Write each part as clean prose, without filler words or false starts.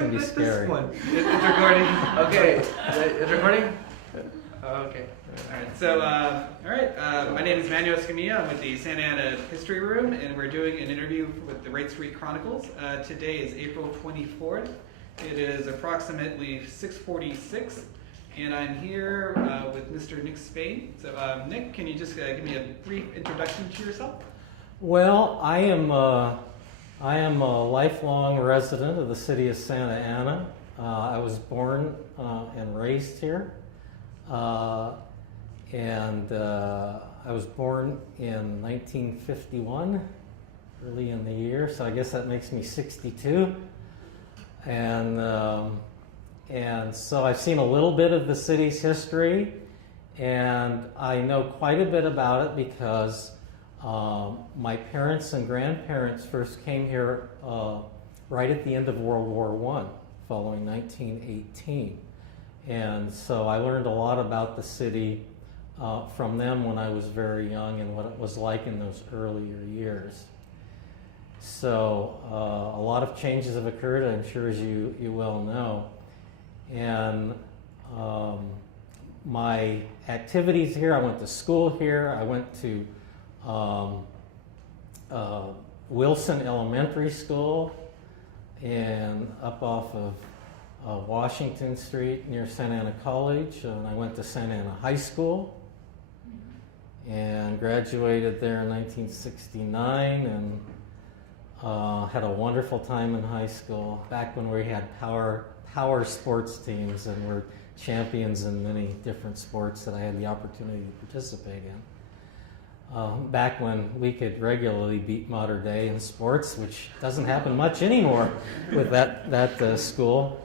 can be like scary. this one. It's recording. Okay, it's recording. Okay. All right. So, all right. My name is Manuel Escamilla. I'm with the Santa Ana History Room, and we're doing an interview with the Wright Street Chronicles. Today is April 24th. It is approximately 6:46, and I'm here with Mr. Nick Spain. So, Nick, can you just give me a brief introduction to yourself? Well, I am a lifelong resident of the city of Santa Ana. I was born and raised here, and I was born in 1951, early in the year, so I guess that makes me 62. And so I've seen a little bit of the city's history, and I know quite a bit about it because my parents and grandparents first came here right at the end of World War I, following 1918. And so I learned a lot about the city from them when I was very young and what it was like in those earlier years. So a lot of changes have occurred, I'm sure, as you well know. And my activities here, I went to school here, I went to Wilson Elementary School and up off of Washington Street near Santa Ana College, and I went to Santa Ana High School and graduated there in 1969 and had a wonderful time in high school back when we had power sports teams and were champions in many different sports that I had the opportunity to participate in. Back when we could regularly beat Mater Dei in sports, which doesn't happen much anymore with that school.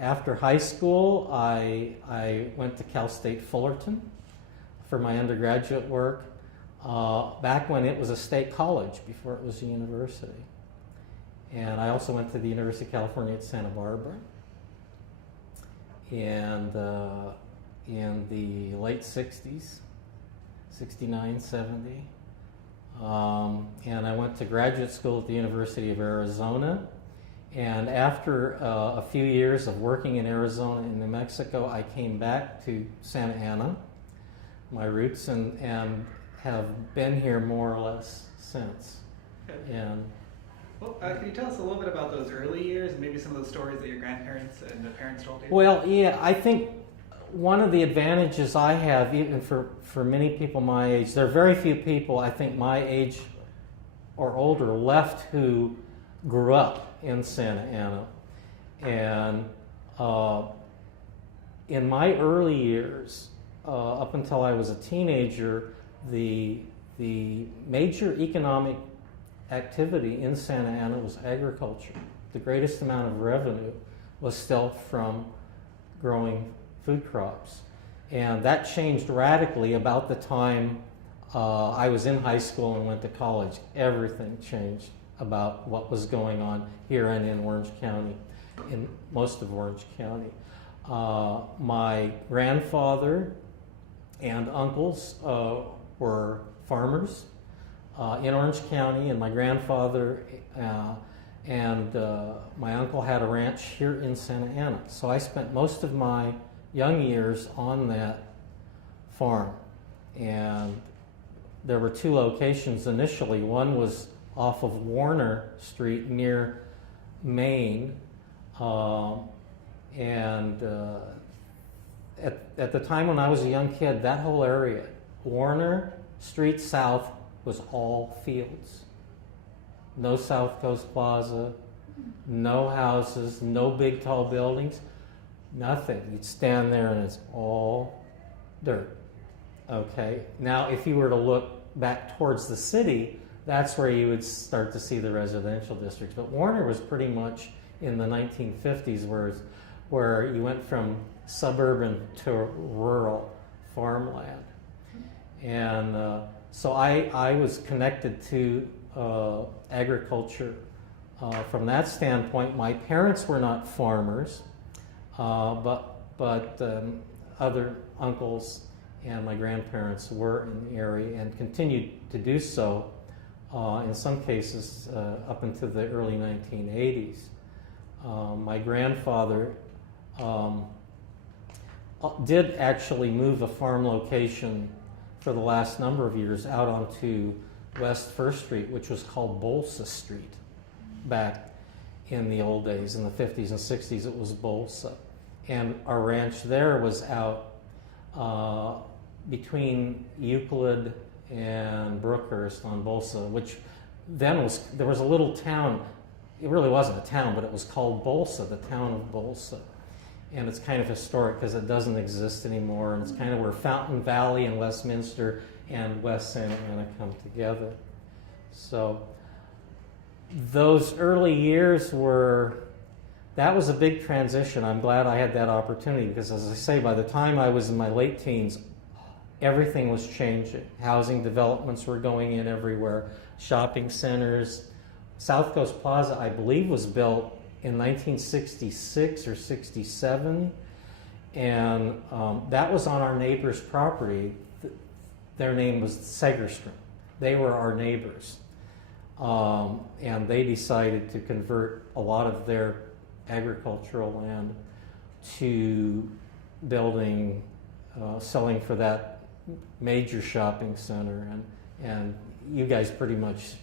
After high school, I went to Cal State Fullerton for my undergraduate work, back when it was a state college before it was a university. And I also went to the University of California at Santa Barbara. And in the late 60s, 69, 70. And I went to graduate school at the University of Arizona. And after a few years of working in Arizona and New Mexico, I came back to Santa Ana, my roots, and have been here more or less since. Okay. And Well, can you tell us a little bit about those early years and maybe some of the stories that your grandparents and the parents told you? well, yeah, I think one of the advantages I have, even for many people my age, there are very few people, I think, my age or older left who grew up in Santa Ana. And in my early years, up until I was a teenager, the major economic activity in Santa Ana was agriculture. The greatest amount of revenue was still from growing food crops. And that changed radically about the time I was in high school and went to college. Everything changed about what was going on here and in Orange County, in most of Orange County. My grandfather and uncles were farmers in Orange County, and my grandfather and my uncle had a ranch here in Santa Ana. So I spent most of my young years on that farm. And there were two locations initially. One was off of Warner Street near Maine. At the time when I was a young kid, that whole area, Warner Street South, was all fields. No South Coast Plaza, no houses, no big tall buildings, nothing. You'd stand there and it's all dirt. Okay, now if you were to look back towards the city, that's where you would start to see the residential districts. But Warner was pretty much in the 1950s where you went from suburban to rural farmland. And so I was connected to agriculture from that standpoint. My parents were not farmers, but other uncles and my grandparents were in the area and continued to do so in some cases up into the early 1980s. My grandfather did actually move a farm location for the last number of years out onto West First Street, which was called Bolsa Street back in the old days. In the 50s and 60s, it was Bolsa. And our ranch there was out between Euclid and Brookhurst on Bolsa, which then there was a little town. It really wasn't a town, but it was called Bolsa, the town of Bolsa. And it's kind of historic because it doesn't exist anymore, and it's kind of where Fountain Valley and Westminster and West Santa Ana come together. So those early years that was a big transition. I'm glad I had that opportunity because, as I say, by the time I was in my late teens, everything was changing. Housing developments were going in everywhere, shopping centers. South Coast Plaza, I believe, was built in 1966 or 67, and that was on our neighbor's property. Their name was Segerstrom. They were our neighbors, and they decided to convert a lot of their agricultural land to building, selling for that major shopping center, and you guys pretty much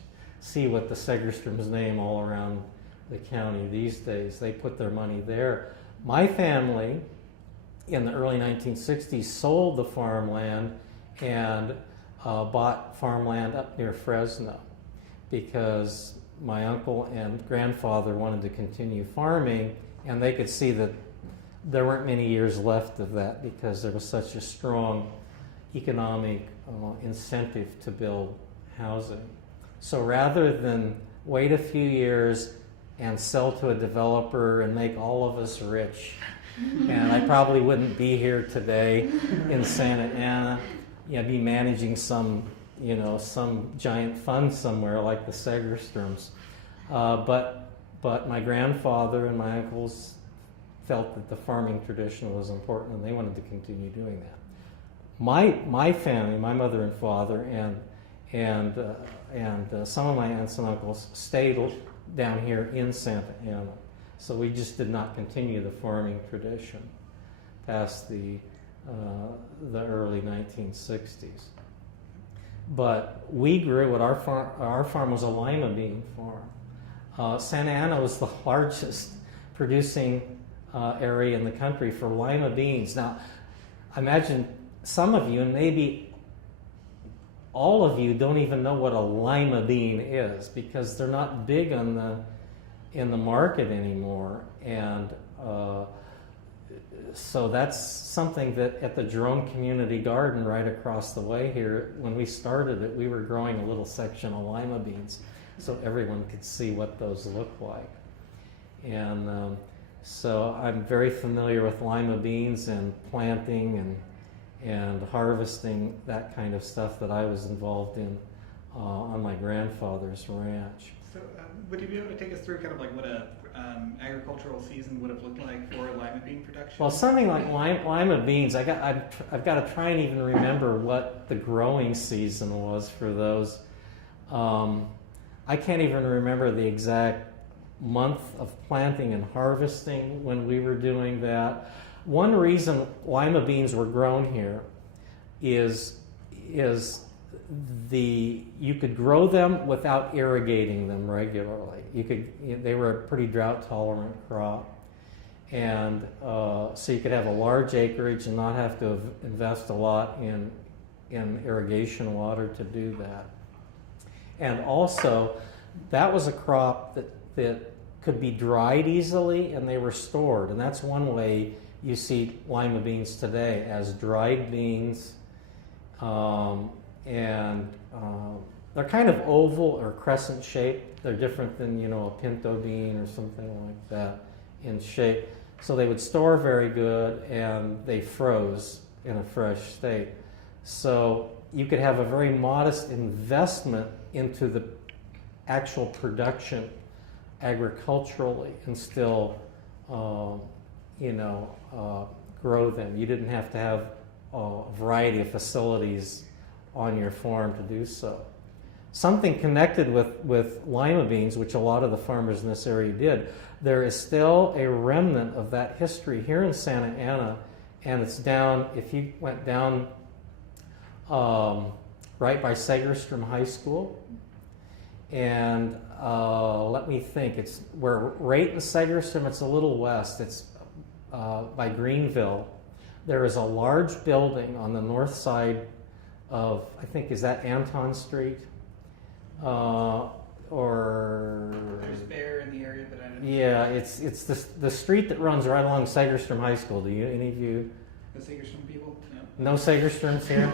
see what the Segerstrom's name all around the county these days. They put their money there. My family in the early 1960s sold the farmland and bought farmland up near Fresno because my uncle and grandfather wanted to continue farming, and they could see that there weren't many years left of that because there was such a strong economic incentive to build housing. So rather than wait a few years and sell to a developer and make all of us rich, and I probably wouldn't be here today in Santa Ana, be managing some giant fund somewhere like the Segerstroms. But my grandfather and my uncles felt that the farming tradition was important, and they wanted to continue doing that. My family, my mother and father, and some of my aunts and uncles stayed down here in Santa Ana. So we just did not continue the farming tradition past the early 1960s. But we grew our farm was a lima bean farm. Santa Ana was the largest producing area in the country for lima beans. Now, imagine some of you, and maybe all of you, don't even know what a lima bean is because they're not big in the market anymore. And so that's something that at the Jerome Community Garden right across the way here, when we started it, we were growing a little section of lima beans so everyone could see what those look like. And so I'm very familiar with lima beans and planting and harvesting, that kind of stuff that I was involved in on my grandfather's ranch. So would you be able to take us through kind of like what a agricultural season would have looked like for lima bean production? Well, something like lima beans, I've got to try and even remember what the growing season was for those. I can't even remember the exact month of planting and harvesting when we were doing that. One reason lima beans were grown here is you could grow them without irrigating them regularly. They were a pretty drought tolerant crop, and so you could have a large acreage and not have to invest a lot in irrigation water to do that. And also, that was a crop that could be dried easily, and they were stored, and that's one way you see lima beans today as dried beans, and they're kind of oval or crescent shaped. They're different than a pinto bean or something like that in shape. So they would store very good, and they froze in a fresh state. So you could have a very modest investment into the actual production agriculturally and still grow them. You didn't have to have a variety of facilities on your farm to do so. something connected with lima beans, which a lot of the farmers in this area did. There is still a remnant of that history here in Santa Ana, and it's down, if you went down right by Segerstrom High School, and let me think, it's right in Segerstrom, it's a little west, it's by Greenville. There is a large building on the north side of, I think, is that Anton Street? Or There's Bear in the area, but I don't know. yeah, it's the street that runs right along Segerstrom High School. Do you, any of you? The Segerstrom people? No Segerstroms here?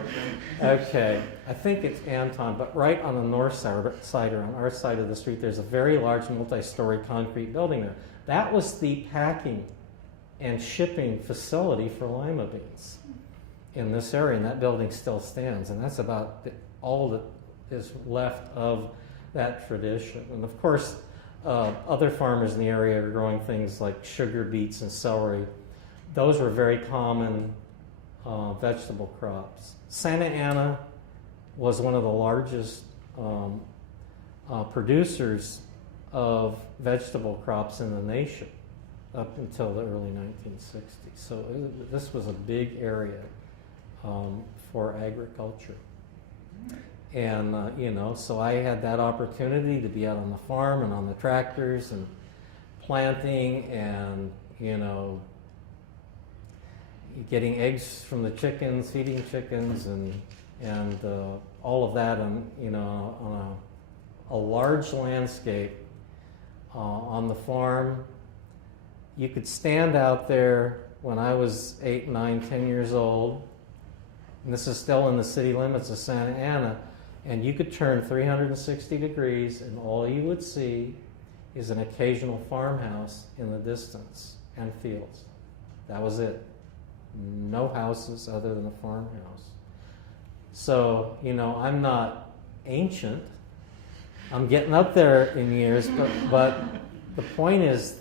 Okay, I think it's Anton, but right on the north side or on our side of the street, there's a very large multi-story concrete building there. That was the packing and shipping facility for lima beans in this area, and that building still stands, and that's about all that is left of that tradition. And of course, other farmers in the area are growing things like sugar beets and celery. Those were very common vegetable crops. Santa Ana was one of the largest producers of vegetable crops in the nation up until the early 1960s. So this was a big area for agriculture. And, so I had that opportunity to be out on the farm and on the tractors and planting and, getting eggs from the chickens, feeding chickens, and all of that on, on a large landscape on the farm. You could stand out there when I was 8, 9, 10 years old, and this is still in the city limits of Santa Ana, and you could turn 360 degrees and all you would see is an occasional farmhouse in the distance and fields. That was it. No houses other than a farmhouse. So, I'm not ancient. I'm getting up there in years, but the point is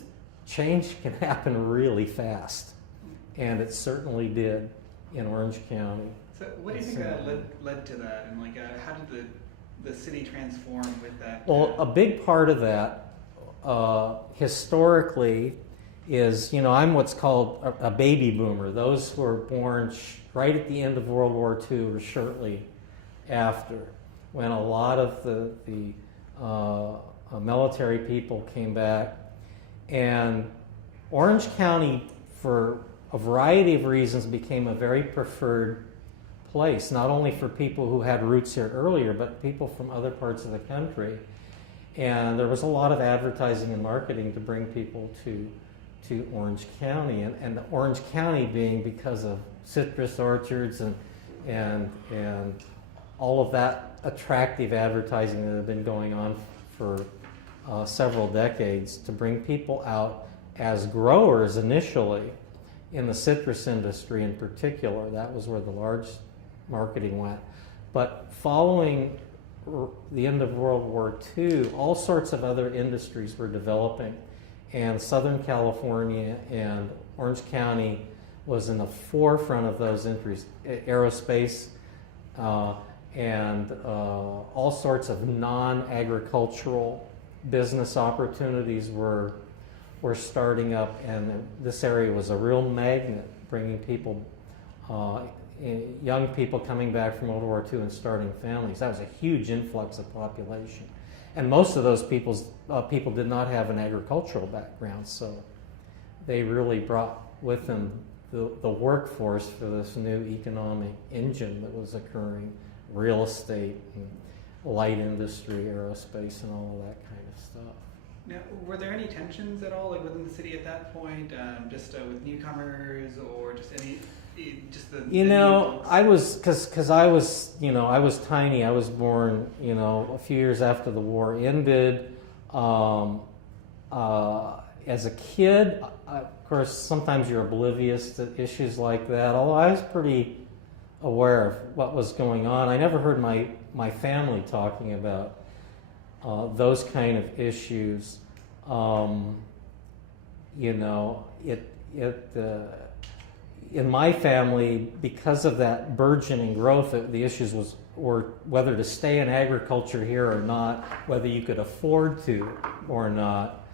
change can happen really fast. And it certainly did in Orange County. So what do you think led to that, and how did the city transform with that? Well, a big part of that historically is, I'm what's called a baby boomer. Those who were born right at the end of World War II or shortly after, when a lot of the military people came back. And Orange County, for a variety of reasons, became a very preferred place, not only for people who had roots here earlier, but people from other parts of the country. And there was a lot of advertising and marketing to bring people to Orange County, and Orange County being because of citrus orchards and all of that attractive advertising that had been going on for several decades to bring people out as growers initially in the citrus industry in particular. That was where the large marketing went. But following the end of World War II, all sorts of other industries were developing, and Southern California and Orange County was in the forefront of those industries. Aerospace and all sorts of non-agricultural business opportunities were starting up, and this area was a real magnet, bringing people, young people coming back from World War II and starting families. That was a huge influx of population. And most of those people did not have an agricultural background, so they really brought with them the workforce for this new economic engine that was occurring, real estate, and light industry, aerospace, and all of that kind of stuff. Now, were there any tensions at all, within the city at that point, just with newcomers, or just any, just the? I was, because I was, I was tiny. I was born, a few years after the war ended. As a kid, of course, sometimes you're oblivious to issues like that. Although I was pretty aware of what was going on. I never heard my family talking about those kind of issues. in my family, because of that burgeoning growth, the issues were whether to stay in agriculture here or not, whether you could afford to or not.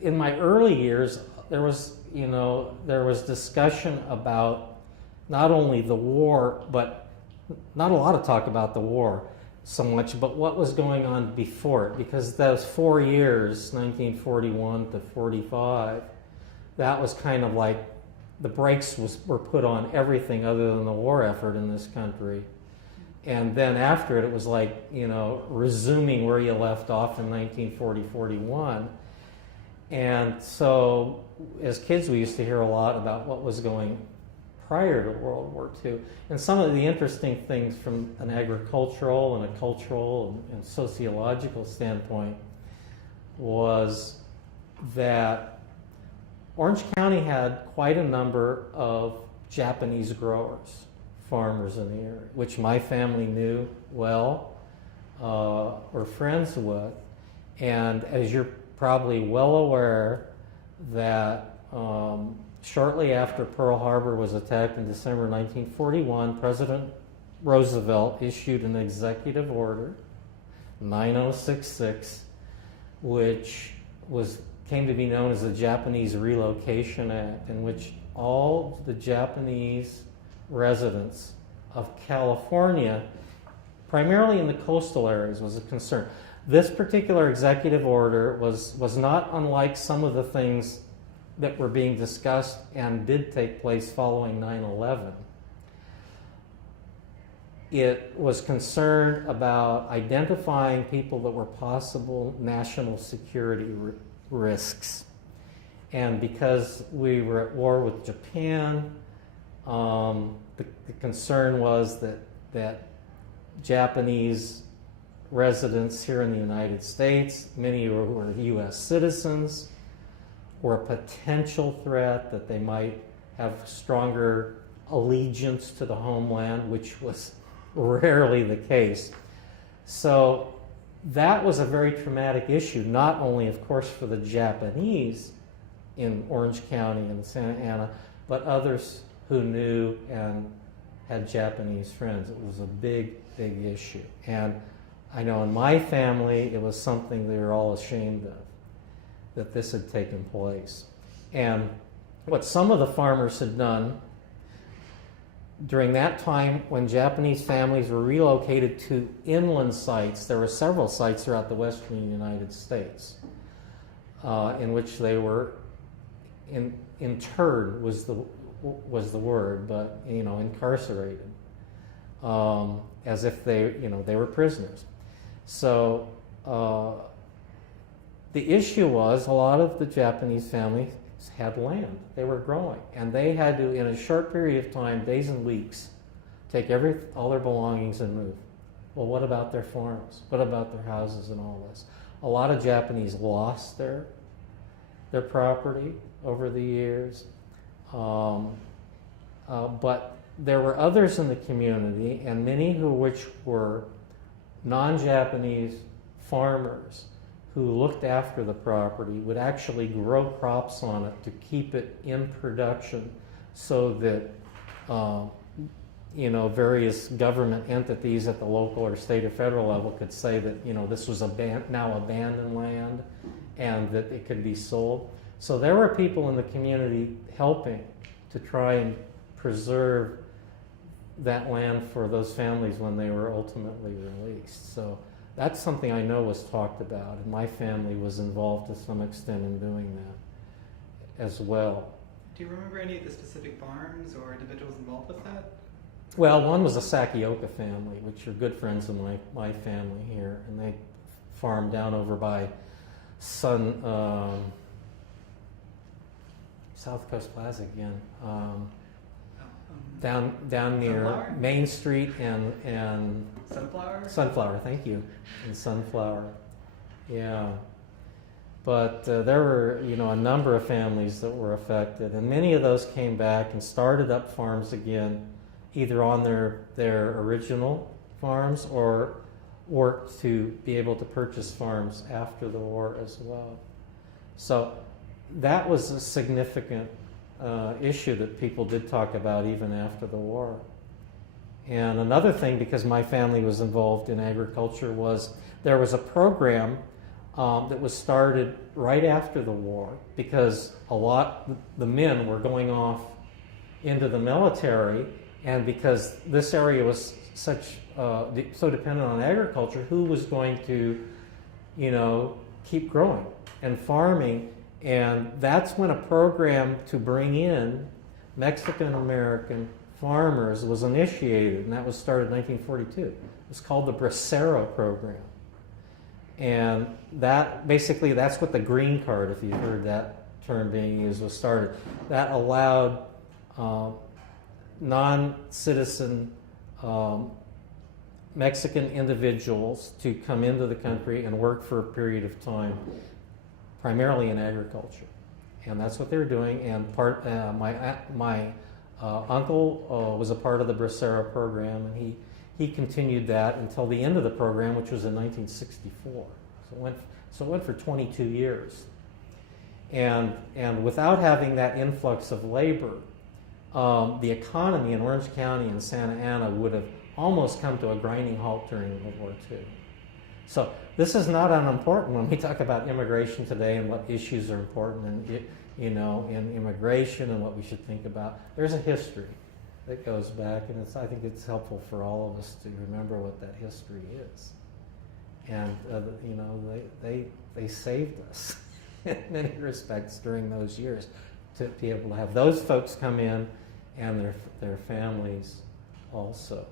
In my early years, there was discussion about not only the war, but not a lot of talk about the war so much, but what was going on before it, because those 4 years, 1941 to 45, that was kind of like the brakes were put on everything other than the war effort in this country. And then after it, it was like, resuming where you left off in 1940-41. And so as kids, we used to hear a lot about what was going prior to World War II. And some of the interesting things from an agricultural and a cultural and sociological standpoint was that Orange County had quite a number of Japanese growers, farmers in the area, which my family knew well, or friends with. And as you're probably well aware, that shortly after Pearl Harbor was attacked in December 1941, President Roosevelt issued an executive order, 9066, which came to be known as the Japanese Relocation Act, in which all the Japanese residents of California, primarily in the coastal areas, was a concern. This particular executive order was not unlike some of the things that were being discussed and did take place following 9/11. It was concerned about identifying people that were possible national security risks. And because we were at war with Japan, the concern was that Japanese residents here in the United States, many who were U.S. citizens, were a potential threat, that they might have stronger allegiance to the homeland, which was rarely the case. So that was a very traumatic issue, not only, of course, for the Japanese in Orange County and Santa Ana, but others who knew and had Japanese friends. It was a big, big issue. And I know in my family, it was something they were all ashamed of, that this had taken place. And what some of the farmers had done during that time, when Japanese families were relocated to inland sites, there were several sites throughout the western United States in which they were interred was the word, but incarcerated, as if they were prisoners. So the issue was a lot of the Japanese families had land. They were growing, and they had to, in a short period of time, days and weeks, take all their belongings and move. Well, what about their farms? What about their houses and all this? A lot of Japanese lost their property over the years, but there were others in the community, and many which were non-Japanese farmers who looked after the property, would actually grow crops on it to keep it in production, so that various government entities at the local or state or federal level could say that this was now abandoned land and that it could be sold. So there were people in the community helping to try and preserve that land for those families when they were ultimately released. So that's something I know was talked about, and my family was involved to some extent in doing that as well. Do you remember any of the specific farms or individuals involved with that? Well, one was the Sakioka family, which are good friends of my family here, and they farmed down over by South Coast Plaza again, down near Sunflower? Main Street and Sunflower, thank you, and Sunflower, yeah. But there were, a number of families that were affected, and many of those came back and started up farms again, either on their original farms or worked to be able to purchase farms after the war as well. So that was a significant issue that people did talk about even after the war. And another thing, because my family was involved in agriculture, was there was a program that was started right after the war, because the men were going off into the military, and because this area was so dependent on agriculture, who was going to, keep growing and farming? And that's when a program to bring in Mexican American farmers was initiated, and that was started in 1942. It was called the Bracero program. And that's what the green card, if you've heard that term being used, was started. That allowed non-citizen Mexican individuals to come into the country and work for a period of time, primarily in agriculture. And that's what they were doing. And my uncle was a part of the Bracero program, and he continued that until the end of the program, which was in 1964. So it went for 22 years. And without having that influx of labor, the economy in Orange County and Santa Ana would have almost come to a grinding halt during World War II. So this is not unimportant when we talk about immigration today and what issues are important in immigration and what we should think about. There's a history that goes back, and I think it's helpful for all of us to remember what that history is. And they saved us in many respects during those years, to be able to have those folks come in and their families also.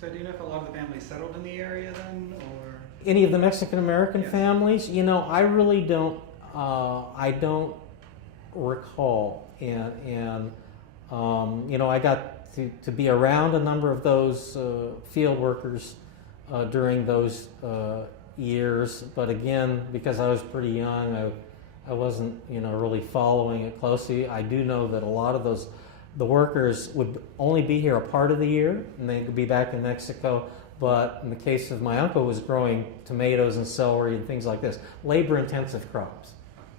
So do you know if a lot of the families settled in the area then, or any of the Mexican American families? I really don't. I don't recall, and I got to be around a number of those field workers during those years, but again, because I was pretty young, I wasn't really following it closely. I do know that a lot of the workers would only be here a part of the year, and they could be back in Mexico. But in the case of my uncle, was growing tomatoes and celery and things like this, labor-intensive crops,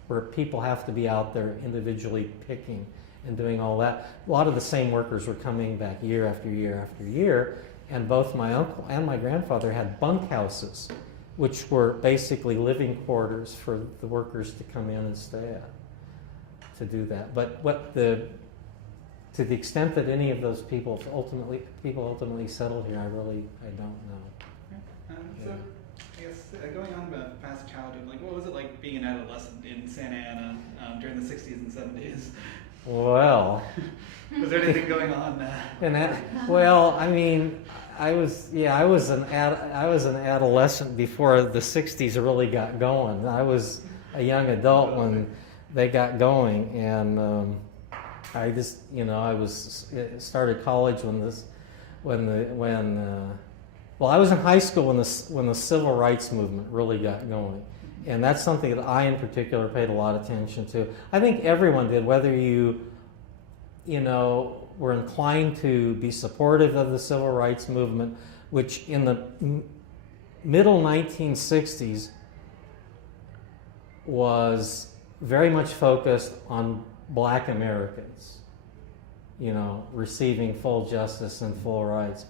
where people have to be out there individually picking and doing all that. A lot of the same workers were coming back year after year after year, and both my uncle and my grandfather had bunkhouses, which were basically living quarters for the workers to come in and stay at, to do that. But to the extent that any of those people ultimately settled here, I don't know. So I guess going on about past childhood, what was it like being an adolescent in Santa Ana during the 60s and 70s? Well, was there anything going on? I was an adolescent before the 60s really got going. I was a young adult when they got going, and I just, started college I was in high school when the civil rights movement really got going. And that's something that I, in particular, paid a lot of attention to. I think everyone did, whether you were inclined to be supportive of the civil rights movement, which in the middle 1960s was very much focused on Black Americans, receiving full justice and full rights.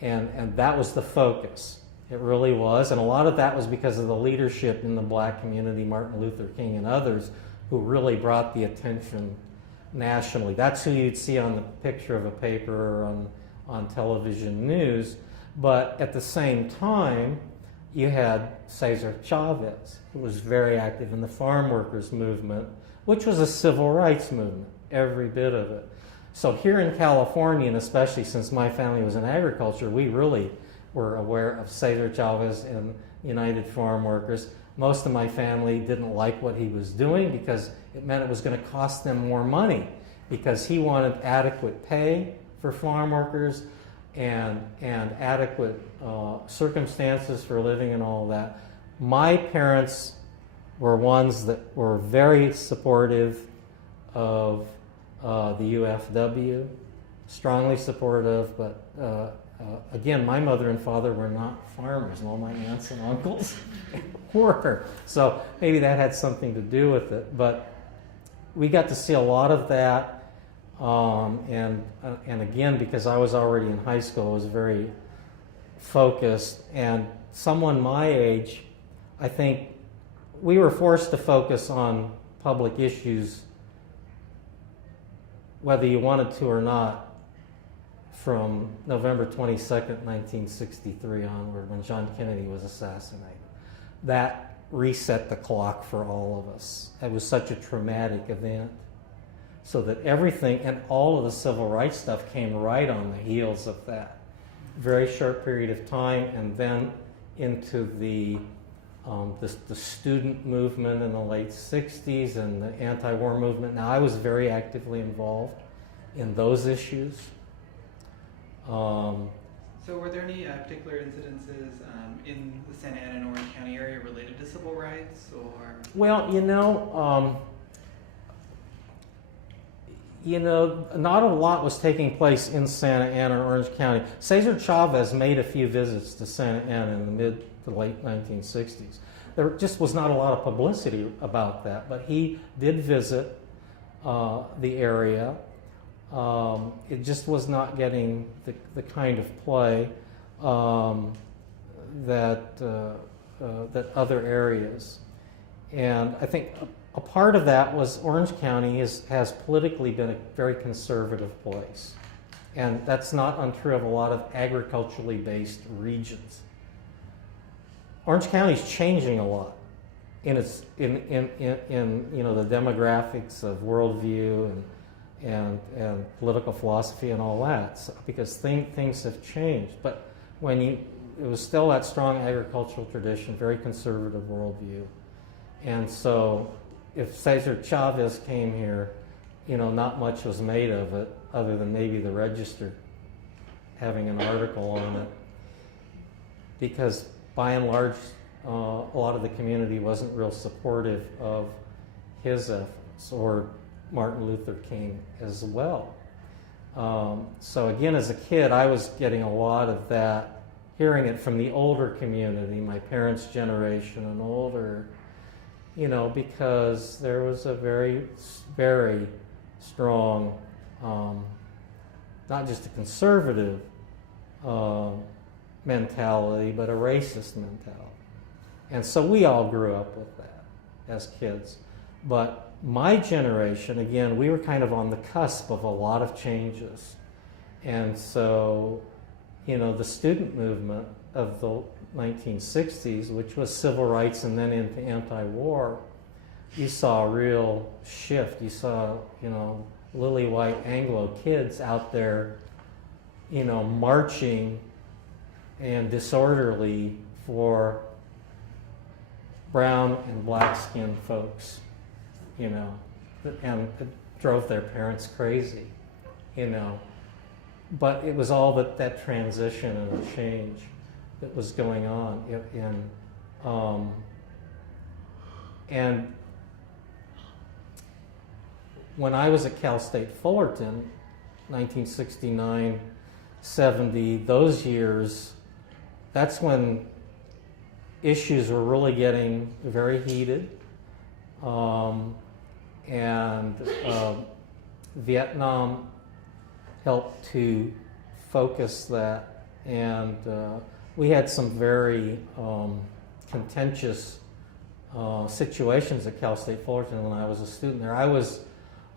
And that was the focus. It really was. And a lot of that was because of the leadership in the Black community, Martin Luther King and others, who really brought the attention nationally. That's who you'd see on the picture of a paper or on television news. But at the same time, you had Cesar Chavez, who was very active in the farm workers movement, which was a civil rights movement, every bit of it. So here in California, and especially since my family was in agriculture, we really were aware of Cesar Chavez and United Farm Workers. Most of my family didn't like what he was doing because it meant it was going to cost them more money, because he wanted adequate pay for farm workers and adequate circumstances for living and all that. My parents were ones that were very supportive of the UFW, strongly supportive, but again, my mother and father were not farmers, and all my aunts and uncles were. So maybe that had something to do with it. But we got to see a lot of that. And again, because I was already in high school, I was very focused. And someone my age, I think we were forced to focus on public issues, whether you wanted to or not, from November 22nd, 1963 onward, when John Kennedy was assassinated. That reset the clock for all of us. It was such a traumatic event. So that everything and all of the civil rights stuff came right on the heels of that. Very short period of time, and then into the student movement in the late 60s and the anti-war movement. Now, I was very actively involved in those issues. So were there any particular incidences in the Santa Ana and Orange County area related to civil rights, or? Well, not a lot was taking place in Santa Ana or Orange County. Cesar Chavez made a few visits to Santa Ana in the mid to late 1960s. There just was not a lot of publicity about that, but he did visit the area. It just was not getting the kind of play that other areas. And I think a part of that was Orange County has politically been a very conservative place. And that's not untrue of a lot of agriculturally based regions. Orange County is changing a lot in the demographics of worldview and political philosophy and all that, because things have changed. But it was still that strong agricultural tradition, very conservative worldview. And so if Cesar Chavez came here, not much was made of it, other than maybe the Register having an article on it, because by and large, a lot of the community wasn't real supportive of his efforts, or Martin Luther King as well. So again, as a kid, I was getting a lot of that, hearing it from the older community, my parents' generation and older, because there was a very, very strong, not just a conservative mentality, but a racist mentality. And so we all grew up with that as kids. But my generation, again, we were kind of on the cusp of a lot of changes. And so, the student movement of the 1960s, which was civil rights and then into anti-war, you saw a real shift. You saw, lily white Anglo kids out there, marching and disorderly for brown and black-skinned folks, and it drove their parents crazy, But it was all that transition and the change that was going on. And when I was at Cal State Fullerton, 1969, 70, those years, that's when issues were really getting very heated. Vietnam helped to focus that, and we had some very contentious situations at Cal State Fullerton when I was a student there. I was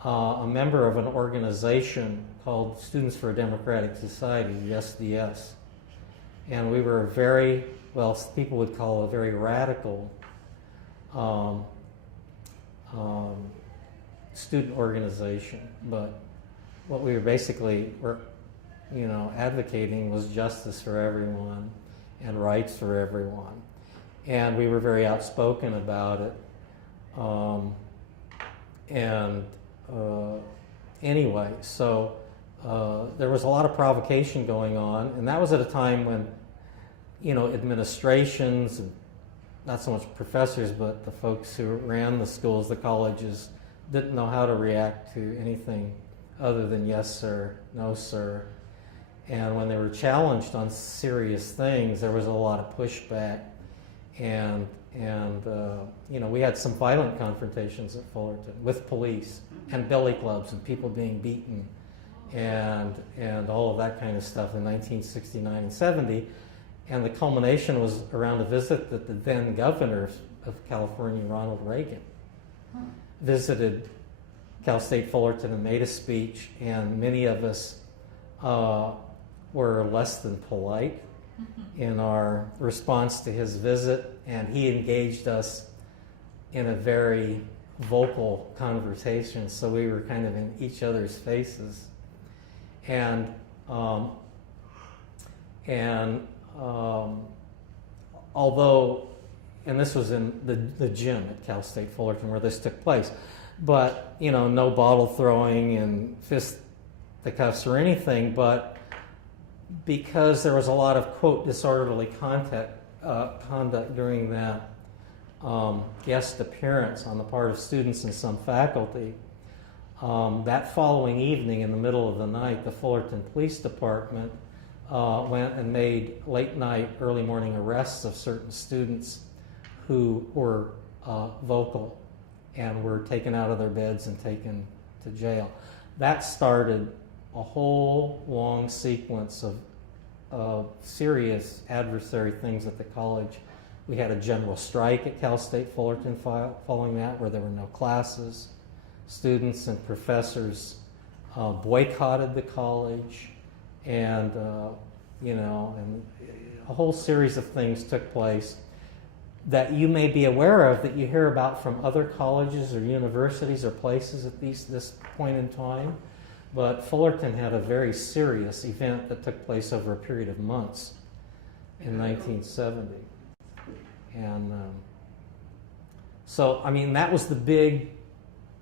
a member of an organization called Students for a Democratic Society, the SDS, and we were very, well, people would call it a very radical student organization, but what we were basically advocating was justice for everyone and rights for everyone, and we were very outspoken about it. Anyway, so there was a lot of provocation going on, and that was at a time when administrations, and not so much professors, but the folks who ran the schools, the colleges, didn't know how to react to anything other than yes, sir, no, sir. And when they were challenged on serious things, there was a lot of pushback. And we had some violent confrontations at Fullerton with police and billy clubs and people being beaten and all of that kind of stuff in 1969 and 70. And the culmination was around a visit that the then governor of California, Ronald Reagan, visited Cal State Fullerton and made a speech, and many of us were less than polite in our response to his visit, and he engaged us in a very vocal conversation, so we were kind of in each other's faces. And although, and this was in the gym at Cal State Fullerton where this took place, but no bottle throwing and fisticuffs or anything, but because there was a lot of, quote, disorderly conduct during that guest appearance on the part of students and some faculty, that following evening in the middle of the night, the Fullerton Police Department went and made late night, early morning arrests of certain students who were vocal and were taken out of their beds and taken to jail. That started a whole long sequence of serious adversary things at the college. We had a general strike at Cal State Fullerton following that, where there were no classes. Students and professors boycotted the college, and and a whole series of things took place that you may be aware of, that you hear about from other colleges or universities or places at this point in time. But Fullerton had a very serious event that took place over a period of months in 1970. And so, I mean, that was the big,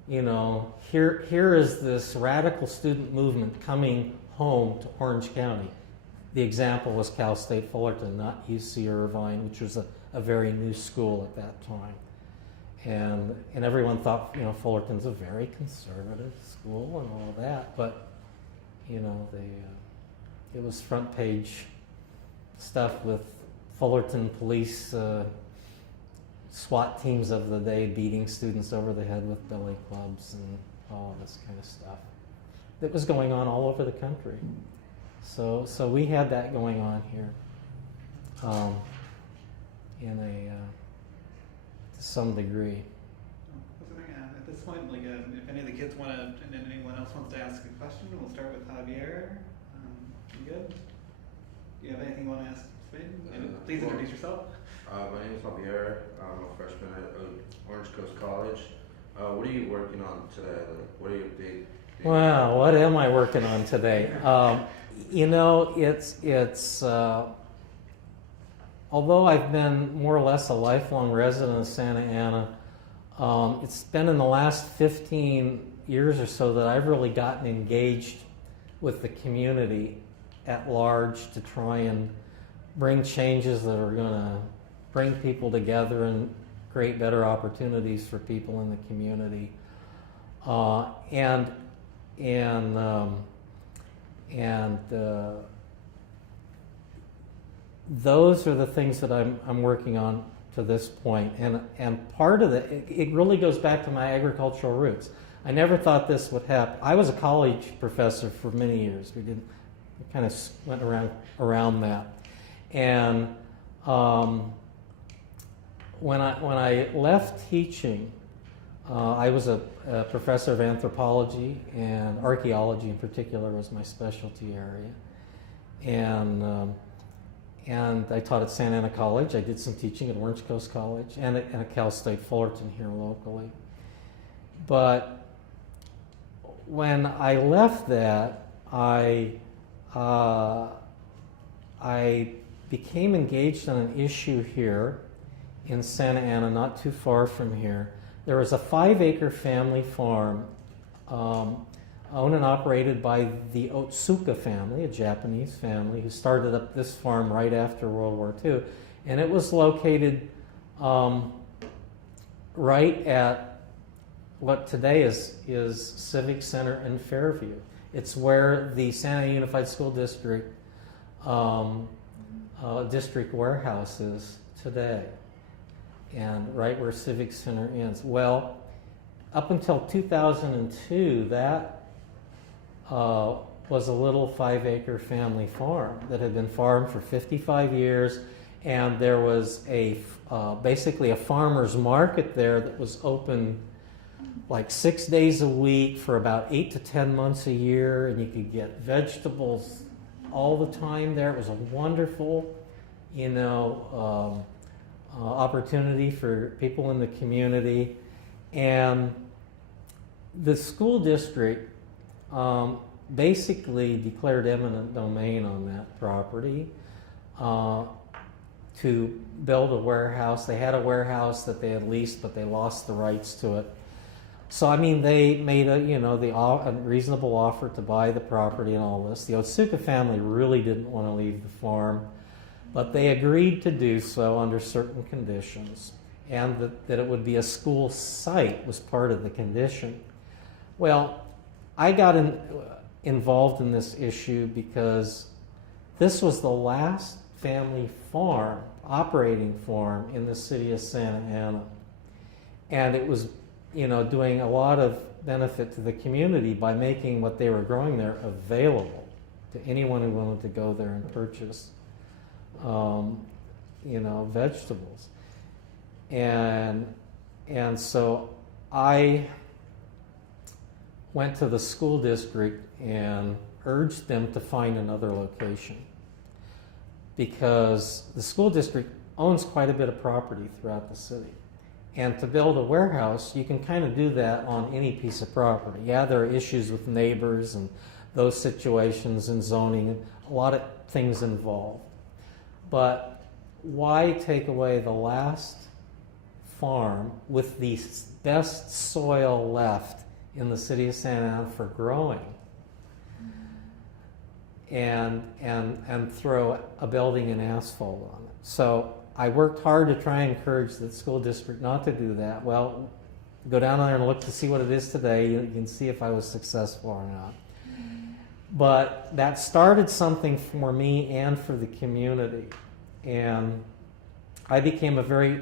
here is this radical student movement coming home to Orange County. The example was Cal State Fullerton, not UC Irvine, which was a very new school at that time. And everyone thought, Fullerton's a very conservative school and all that, but, it was front page stuff with Fullerton police SWAT teams of the day beating students over the head with billy clubs and all this kind of stuff that was going on all over the country. So we had that going on here to some degree. At this point, if any of the kids want to, and then anyone else wants to ask a question, we'll start with Javier. You good? Do you have anything you want to ask Spain? Please introduce yourself. My name is Javier. I'm a freshman at Orange Coast College. What are you working on today? What are your big? Wow, what am I working on today? It's although I've been more or less a lifelong resident of Santa Ana, it's been in the last 15 years or so that I've really gotten engaged with the community at large to try and bring changes that are going to bring people together and create better opportunities for people in the community. Those are the things that I'm working on to this point, and part of it really goes back to my agricultural roots. I never thought this would happen. I was a college professor for many years. We kind of went around that, and when I left teaching, I was a professor of anthropology, and archaeology in particular was my specialty area, and I taught at Santa Ana College. I did some teaching at Orange Coast College and at Cal State Fullerton here locally. But when I left that, I became engaged on an issue here in Santa Ana, not too far from here. There was a 5-acre family farm owned and operated by the Otsuka family, a Japanese family, who started up this farm right after World War II. And it was located right at what today is Civic Center in Fairview. It's where the Santa Ana Unified School District district warehouse is today, and right where Civic Center ends. Well, up until 2002, that was a little 5-acre family farm that had been farmed for 55 years, and there was basically a farmer's market there that was open like 6 days a week for about 8 to 10 months a year, and you could get vegetables all the time there. It was a wonderful, opportunity for people in the community. And the school district basically declared eminent domain on that property to build a warehouse. They had a warehouse that they had leased, but they lost the rights to it. So, I mean, they made a reasonable offer to buy the property and all this. The Otsuka family really didn't want to leave the farm, but they agreed to do so under certain conditions, and that it would be a school site was part of the condition. Well, I got involved in this issue because this was the last family farm, operating farm in the city of Santa Ana, and it was doing a lot of benefit to the community by making what they were growing there available to anyone who wanted to go there and purchase, vegetables. And so I went to the school district and urged them to find another location, because the school district owns quite a bit of property throughout the city. And to build a warehouse, you can kind of do that on any piece of property. Yeah, there are issues with neighbors and those situations and zoning, and a lot of things involved. But why take away the last farm with the best soil left in the city of Santa Ana for growing and throw a building and asphalt on it? So I worked hard to try and encourage the school district not to do that. Well, go down there and look to see what it is today. You can see if I was successful or not. But that started something for me and for the community. And I became a very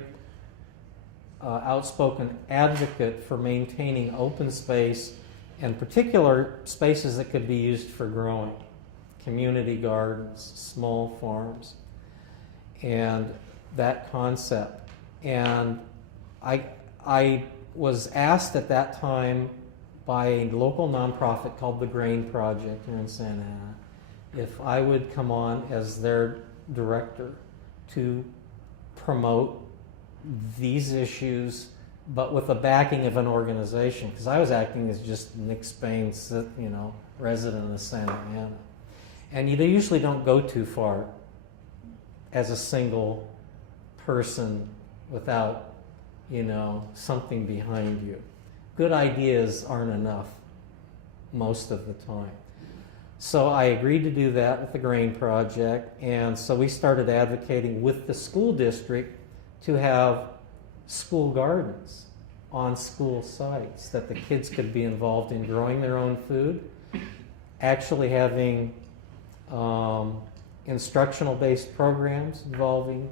outspoken advocate for maintaining open space, and particular spaces that could be used for growing, community gardens, small farms, and that concept. And I was asked at that time by a local nonprofit called the Grain Project here in Santa Ana if I would come on as their director to promote these issues, but with the backing of an organization, because I was acting as just Nick Spain, resident of Santa Ana. And you usually don't go too far as a single person without, something behind you. Good ideas aren't enough most of the time. So I agreed to do that with the Grain Project, and so we started advocating with the school district to have school gardens on school sites that the kids could be involved in growing their own food, actually having instructional-based programs involving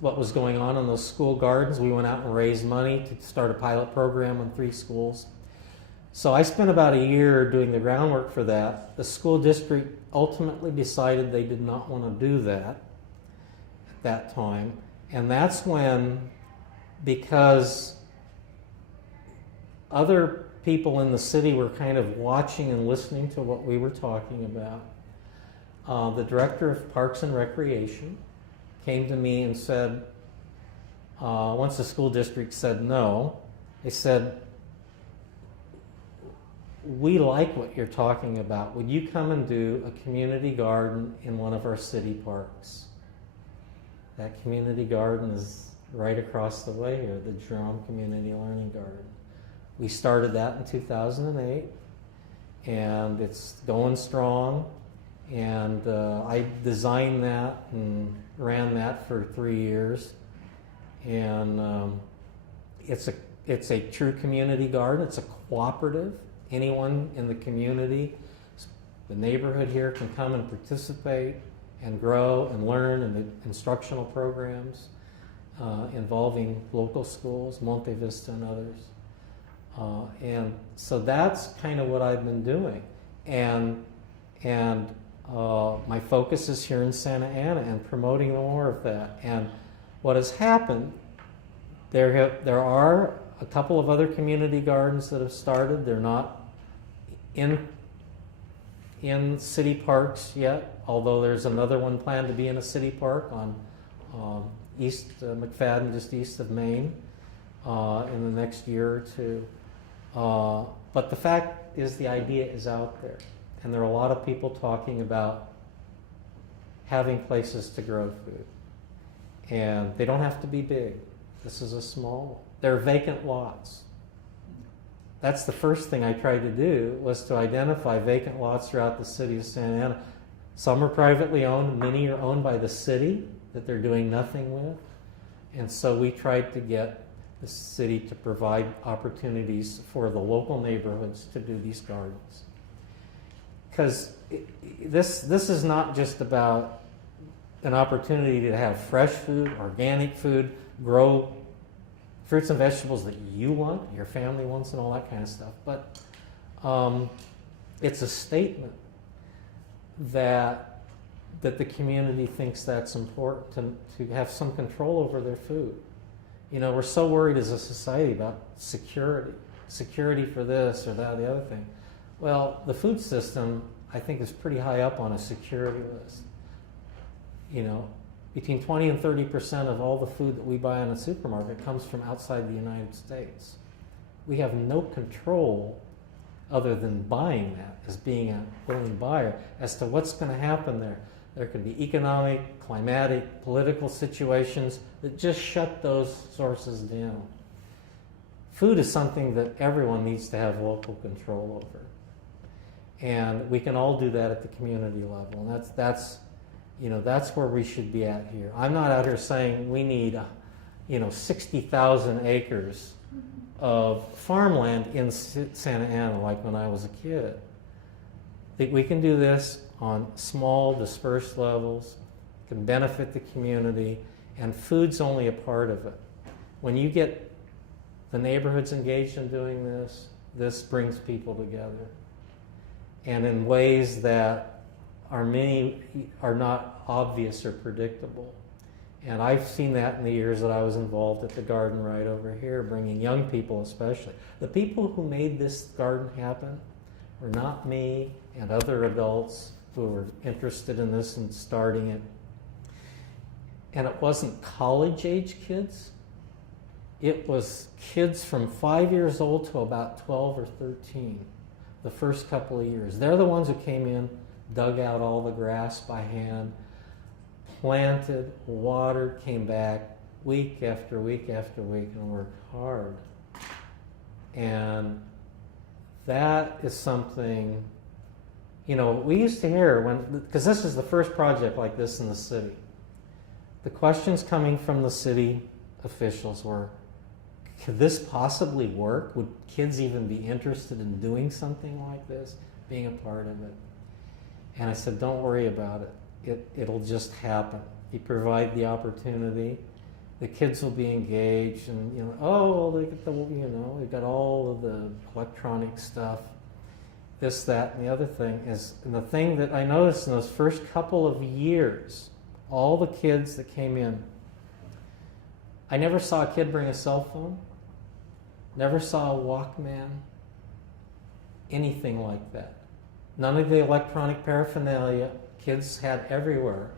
what was going on in those school gardens. We went out and raised money to start a pilot program in 3 schools. So I spent about a year doing the groundwork for that. The school district ultimately decided they did not want to do that at that time. And that's when, because other people in the city were kind of watching and listening to what we were talking about, the director of Parks and Recreation came to me and said, once the school district said no, they said, "We like what you're talking about. Would you come and do a community garden in one of our city parks?" That community garden is right across the way here, the Jerome Community Learning Garden. We started that in 2008, and it's going strong. And I designed that and ran that for 3 years. And it's a true community garden. It's a cooperative, anyone in the community, the neighborhood here can come and participate and grow and learn in the instructional programs involving local schools, Monte Vista and others. And so that's kind of what I've been doing. And my focus is here in Santa Ana and promoting more of that. And what has happened, there are a couple of other community gardens that have started. They're not in city parks yet, although there's another one planned to be in a city park on East McFadden, just east of Maine, in the next year or two. But the fact is, the idea is out there, and there are a lot of people talking about having places to grow food. And they don't have to be big. This is a small. There are vacant lots. That's the first thing I tried to do, was to identify vacant lots throughout the city of Santa Ana. Some are privately owned, many are owned by the city that they're doing nothing with. And so we tried to get the city to provide opportunities for the local neighborhoods to do these gardens. Because this is not just about an opportunity to have fresh food, organic food, grow fruits and vegetables that you want, your family wants, and all that kind of stuff. But it's a statement that the community thinks that's important, to have some control over their food. You know, we're so worried as a society about security for this or that or the other thing. Well, the food system, I think, is pretty high up on a security list. You know, between 20 and 30% of all the food that we buy in a supermarket comes from outside the United States. We have no control, other than buying that, as being a willing buyer, as to what's going to happen there. There could be economic, climatic, political situations that just shut those sources down. Food is something that everyone needs to have local control over. And we can all do that at the community level. And that's where we should be at here. I'm not out here saying we need 60,000 acres of farmland in Santa Ana like when I was a kid. I think we can do this on small, dispersed levels, can benefit the community, and food's only a part of it. When you get the neighborhoods engaged in doing this, this brings people together. And in ways that are not obvious or predictable. And I've seen that in the years that I was involved at the garden right over here, bringing young people especially. The people who made this garden happen were not me and other adults who were interested in this and starting it. And it wasn't college-age kids. It was kids from 5 years old to about 12 or 13, the first couple of years. They're the ones who came in, dug out all the grass by hand, planted, watered, came back week after week after week and worked hard. And that is something, we used to hear because this is the first project like this in the city. The questions coming from the city officials were, could this possibly work? Would kids even be interested in doing something like this, being a part of it? And I said, don't worry about it. It'll just happen. You provide the opportunity, the kids will be engaged, and they get they've got all of the electronic stuff, this, that, and the other thing is, and the thing that I noticed in those first couple of years, all the kids that came in, I never saw a kid bring a cell phone, never saw a Walkman, anything like that. None of the electronic paraphernalia kids had everywhere.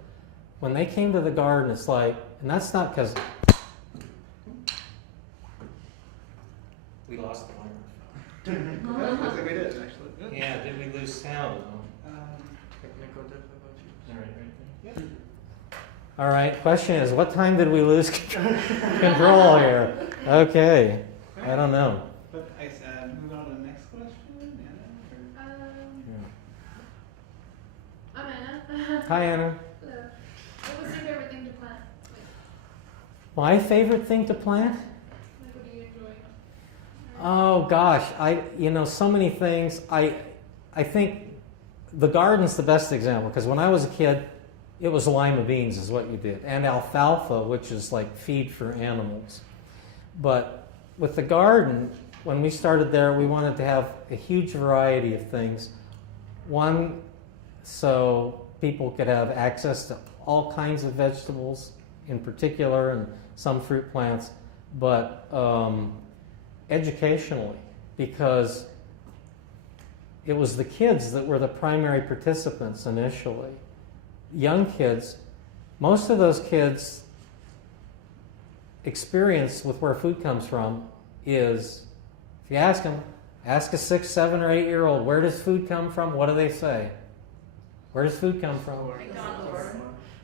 When they came to the garden, it's like, and that's not because we lost the microphone. Looks like we did, actually. Yeah, did we lose sound? Technical difficulties. All right, right there. All right, question is, what time did we lose control here? Okay, I don't know. But I said, move on to the next question. I'm Anna. Hi, Anna. Hello. What was your favorite thing to plant? My favorite thing to plant? Like, what do you enjoy? Oh gosh, so many things. I think the garden's the best example because when I was a kid, it was lima beans is what you did, and alfalfa, which is like feed for animals. But with the garden, when we started there, we wanted to have a huge variety of things. One, so people could have access to all kinds of vegetables in particular and some fruit plants, but educationally, because it was the kids that were the primary participants initially. Young kids, most of those kids' experience with where food comes from is, if you ask them, ask a 6, 7, or 8-year-old, where does food come from? What do they say? Where does food come from? McDonald's.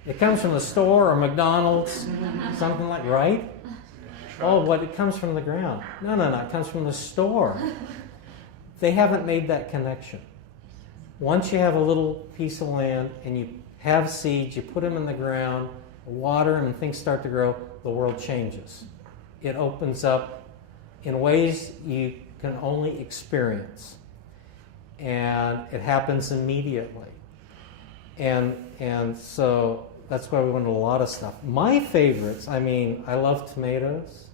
It comes from the store or McDonald's, something like, right? Oh, what, it comes from the ground. No, it comes from the store. They haven't made that connection. Once you have a little piece of land and you have seeds, you put them in the ground, water them, and things start to grow, the world changes. It opens up in ways you can only experience. And it happens immediately. And so that's why we went to a lot of stuff. My favorites, I love tomatoes.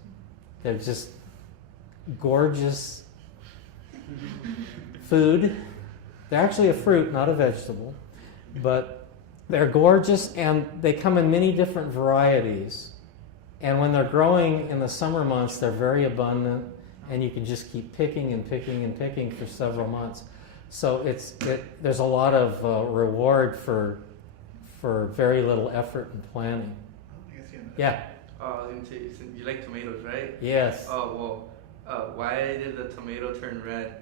They're just gorgeous food. They're actually a fruit, not a vegetable. But they're gorgeous, and they come in many different varieties. And when they're growing in the summer months, they're very abundant, and you can just keep picking and picking and picking for several months. So there's a lot of reward for very little effort and planning. Yeah. Oh, I was gonna say, you like tomatoes, right? Yes. Oh, well, why did the tomato turn red?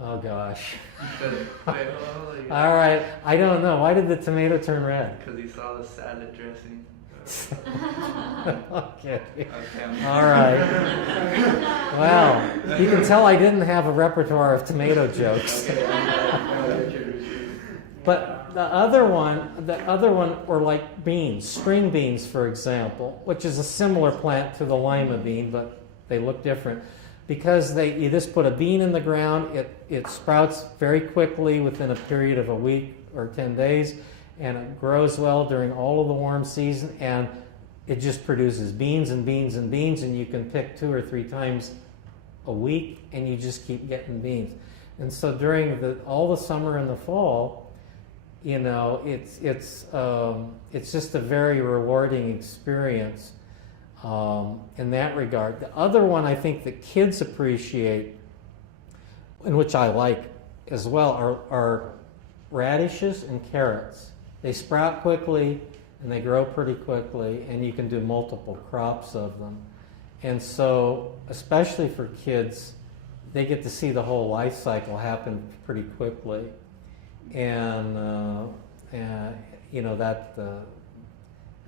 Oh gosh. Because All right. I don't know. Why did the tomato turn red? he saw the salad dressing. Okay. Okay. All right. Well, you can tell I didn't have a repertoire of tomato jokes. But the other one were like beans, string beans, for example, which is a similar plant to the lima bean, but they look different. Because you just put a bean in the ground, it sprouts very quickly within a period of a week or 10 days, and it grows well during all of the warm season, and it just produces beans and beans and beans, and you can pick 2 or 3 times a week, and you just keep getting beans. And so during all the summer and the fall, it's just a very rewarding experience. In that regard. The other one I think that kids appreciate, and which I like as well, are radishes and carrots. They sprout quickly and they grow pretty quickly, and you can do multiple crops of them. And so, especially for kids, they get to see the whole life cycle happen pretty quickly. And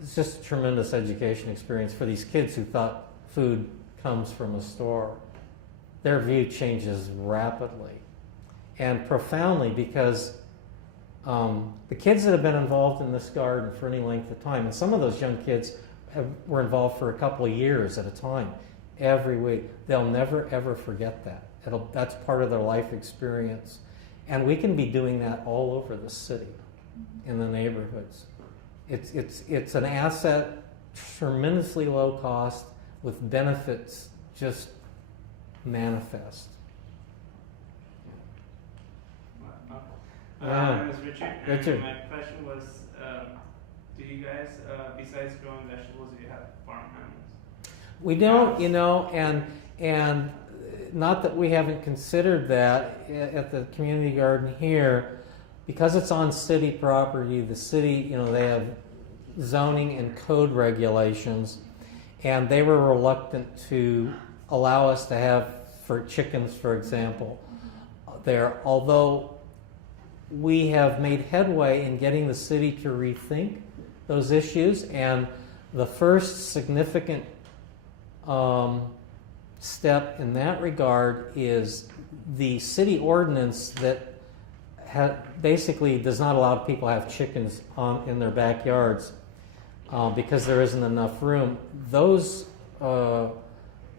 it's just a tremendous education experience for these kids who thought food comes from a store. Their view changes rapidly and profoundly because the kids that have been involved in this garden for any length of time, and some of those young kids were involved for a couple of years at a time, every week, they'll never ever forget that. That's part of their life experience. And we can be doing that all over the city, in the neighborhoods. It's an asset, tremendously low cost, with benefits just manifest. My name is Richard. And Richard. My question was, do you guys, besides growing vegetables, do you have farm animals? We don't, and not that we haven't considered that at the community garden here, because it's on city property. The city, they have zoning and code regulations, and they were reluctant to allow us to have, for chickens, for example, there. Although we have made headway in getting the city to rethink those issues, and the first significant step in that regard is the city ordinance that basically does not allow people to have chickens in their backyards because there isn't enough room. Those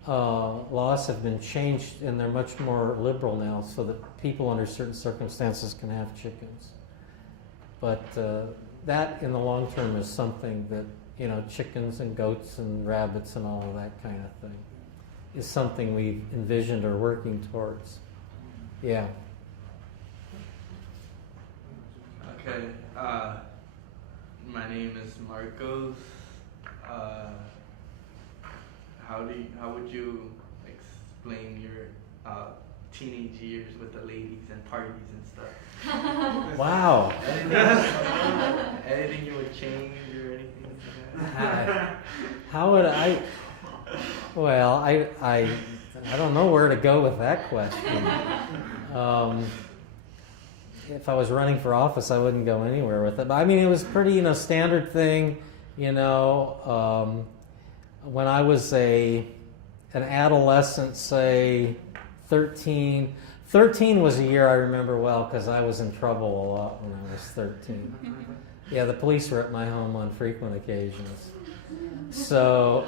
laws have been changed and they're much more liberal now, so that people under certain circumstances can have chickens. But that, in the long term, is something that, you know, chickens and goats and rabbits and all of that kind of thing is something we've envisioned or working towards. Yeah. Okay. My name is Marcos. How would you explain your teenage years with the ladies and parties and stuff? Wow. Anything you would change or anything like that? How would I? Well, I don't know where to go with that question. If I was running for office, I wouldn't go anywhere with it. But I mean, it was pretty, you know, standard thing. You know, when I was an adolescent, say 13 was a year I remember well because I was in trouble a lot when I was 13. Yeah, the police were at my home on frequent occasions. So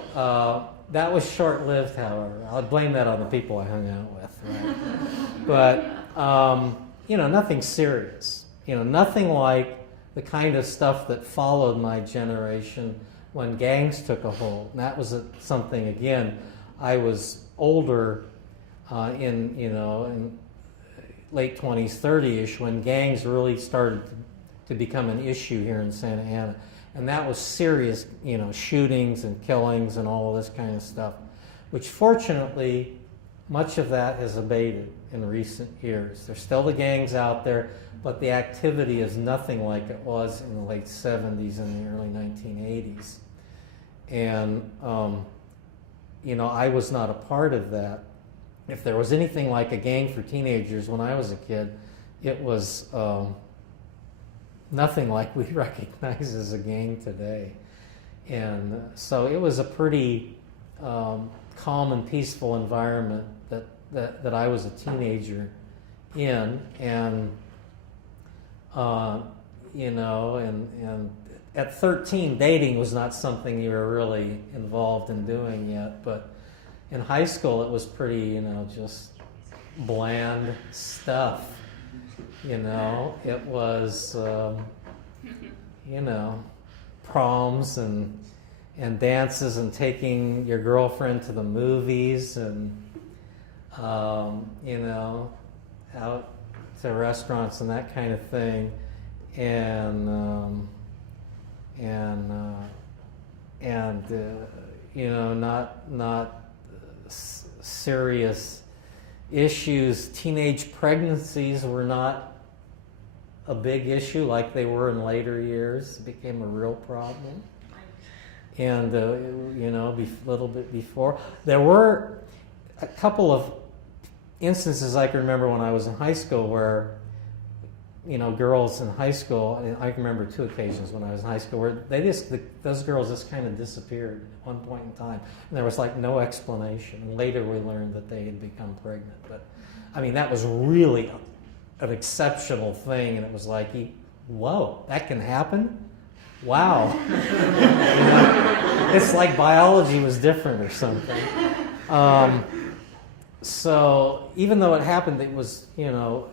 that was short-lived, however. I'll blame that on the people I hung out with. Right? But, you know, nothing serious. You know, nothing like the kind of stuff that followed my generation when gangs took a hold. And that was something, again, I was older in late 20s, 30-ish, when gangs really started to become an issue here in Santa Ana. And that was serious, you know, shootings and killings and all of this kind of stuff, which fortunately, much of that has abated in recent years. There's still the gangs out there, but the activity is nothing like it was in the late 70s and the early 1980s. And, you know, I was not a part of that. If there was anything like a gang for teenagers when I was a kid, it was nothing like we recognize as a gang today. And so it was a pretty calm and peaceful environment that I was a teenager in. And, you know, and at 13, dating was not something you were really involved in doing yet, but in high school it was pretty, you know, just bland stuff. You know, it was, you know, proms and dances and taking your girlfriend to the movies and, you know, out to restaurants and that kind of thing, and you know, not serious issues. Teenage pregnancies were not a big issue like they were in later years. It became a real problem. And, you know, a little bit before. There were a couple of instances I can remember when I was in high school where, you know, girls in high school, and I can remember 2 occasions when I was in high school where those girls just kind of disappeared at one point in time. And there was like no explanation. And later we learned that they had become pregnant. But, I mean, that was really an exceptional thing. And it was like, whoa, that can happen? Wow. You know, it's like biology was different or something. So even though it happened, it was, you know,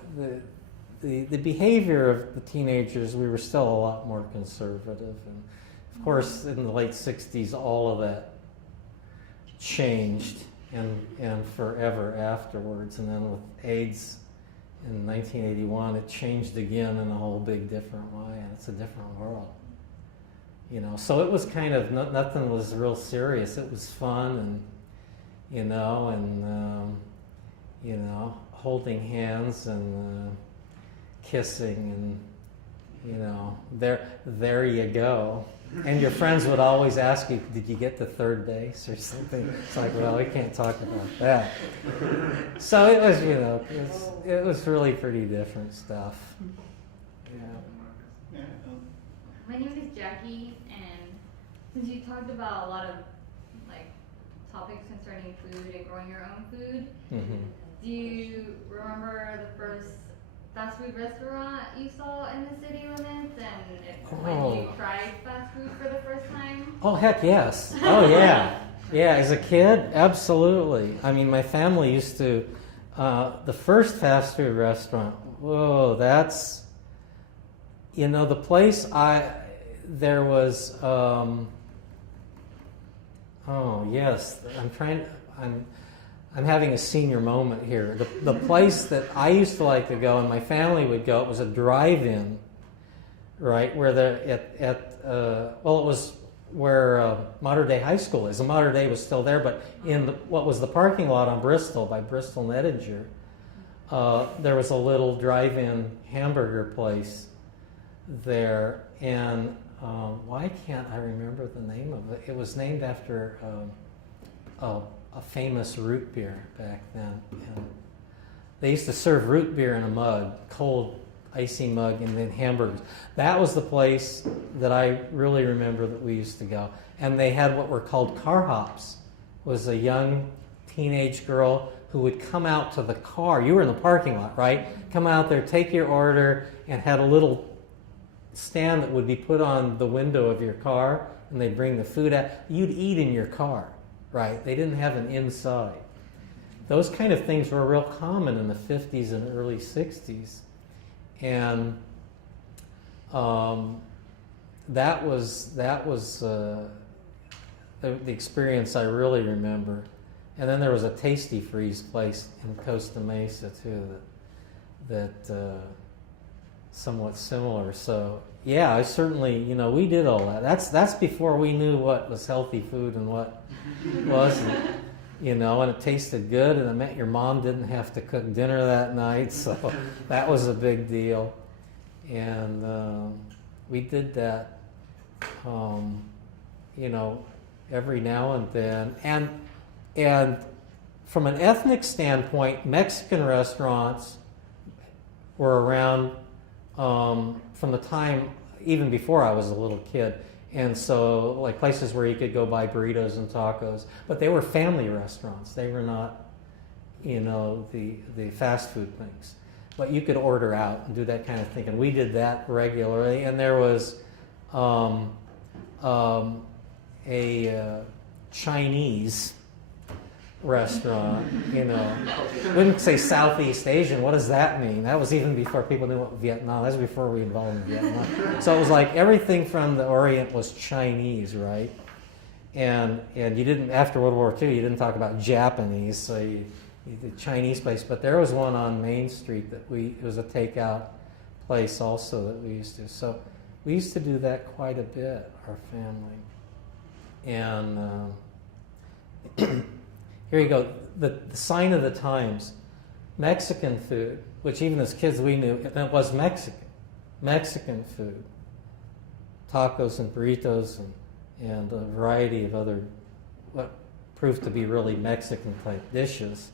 the behavior of the teenagers, we were still a lot more conservative. And of course, in the late 60s, all of that changed and forever afterwards. And then with AIDS in 1981, it changed again in a whole big different way. And it's a different world. You know, so it was kind of, nothing was real serious. It was fun and, you know, holding hands and kissing and, you know, there you go. And your friends would always ask you, did you get to third base or something? It's like, well, we can't talk about that. So it was, you know, it was really pretty different stuff. Yeah. My name is Jackie, and since you talked about a lot of like topics concerning food and growing your own food, Mm-hmm. do you remember the first fast food restaurant you saw in the city limits, and when you tried fast food for the first time? Oh, heck yes. Oh, yeah. Yeah, as a kid, absolutely. I mean, my family used to, the first fast food restaurant, whoa, that's, you know, the place there was, oh yes, I'm having a senior moment here. The place that I used to like to go and my family would go, it was a drive-in, right, where it was where Mater Dei High School is. The Mater Dei was still there, but in what was the parking lot on Bristol, by Bristol and Ettinger, there was a little drive-in hamburger place there, and why can't I remember the name of it? It was named after a famous root beer back then. And they used to serve root beer in a mug, cold, icy mug, and then hamburgers. That was the place that I really remember that we used to go. And they had what were called car hops. It was a young teenage girl who would come out to the car. You were in the parking lot, right? Come out there, take your order, and had a little stand that would be put on the window of your car, and they'd bring the food out. You'd eat in your car, right? They didn't have an inside. Those kind of things were real common in the 50s and early 60s. And that was the experience I really remember. And then there was a Tasty Freeze place in Costa Mesa too that somewhat similar. So yeah, I certainly, you know, we did all that. That's before we knew what was healthy food and what wasn't. You know, and it tasted good, and it meant your mom didn't have to cook dinner that night, so that was a big deal. And we did that, you know, every now and then. And from an ethnic standpoint, Mexican restaurants were around from the time, even before I was a little kid. And so, like places where you could go buy burritos and tacos, but they were family restaurants. They were not, you know, the fast food things. But you could order out and do that kind of thing, and we did that regularly. And there was a Chinese restaurant, you know. Wouldn't say Southeast Asian. What does that mean? That was even before people knew what Vietnam. That was before we involved in Vietnam. So it was like everything from the Orient was Chinese, right? And you didn't, after World War II, you didn't talk about Japanese, so you did Chinese place. But there was one on Main Street that it was a takeout place also that we used to. So we used to do that quite a bit, our family. And here you go, the sign of the times. Mexican food, which even as kids we knew, it was Mexican food. Tacos and burritos and a variety of other, what proved to be really Mexican type dishes.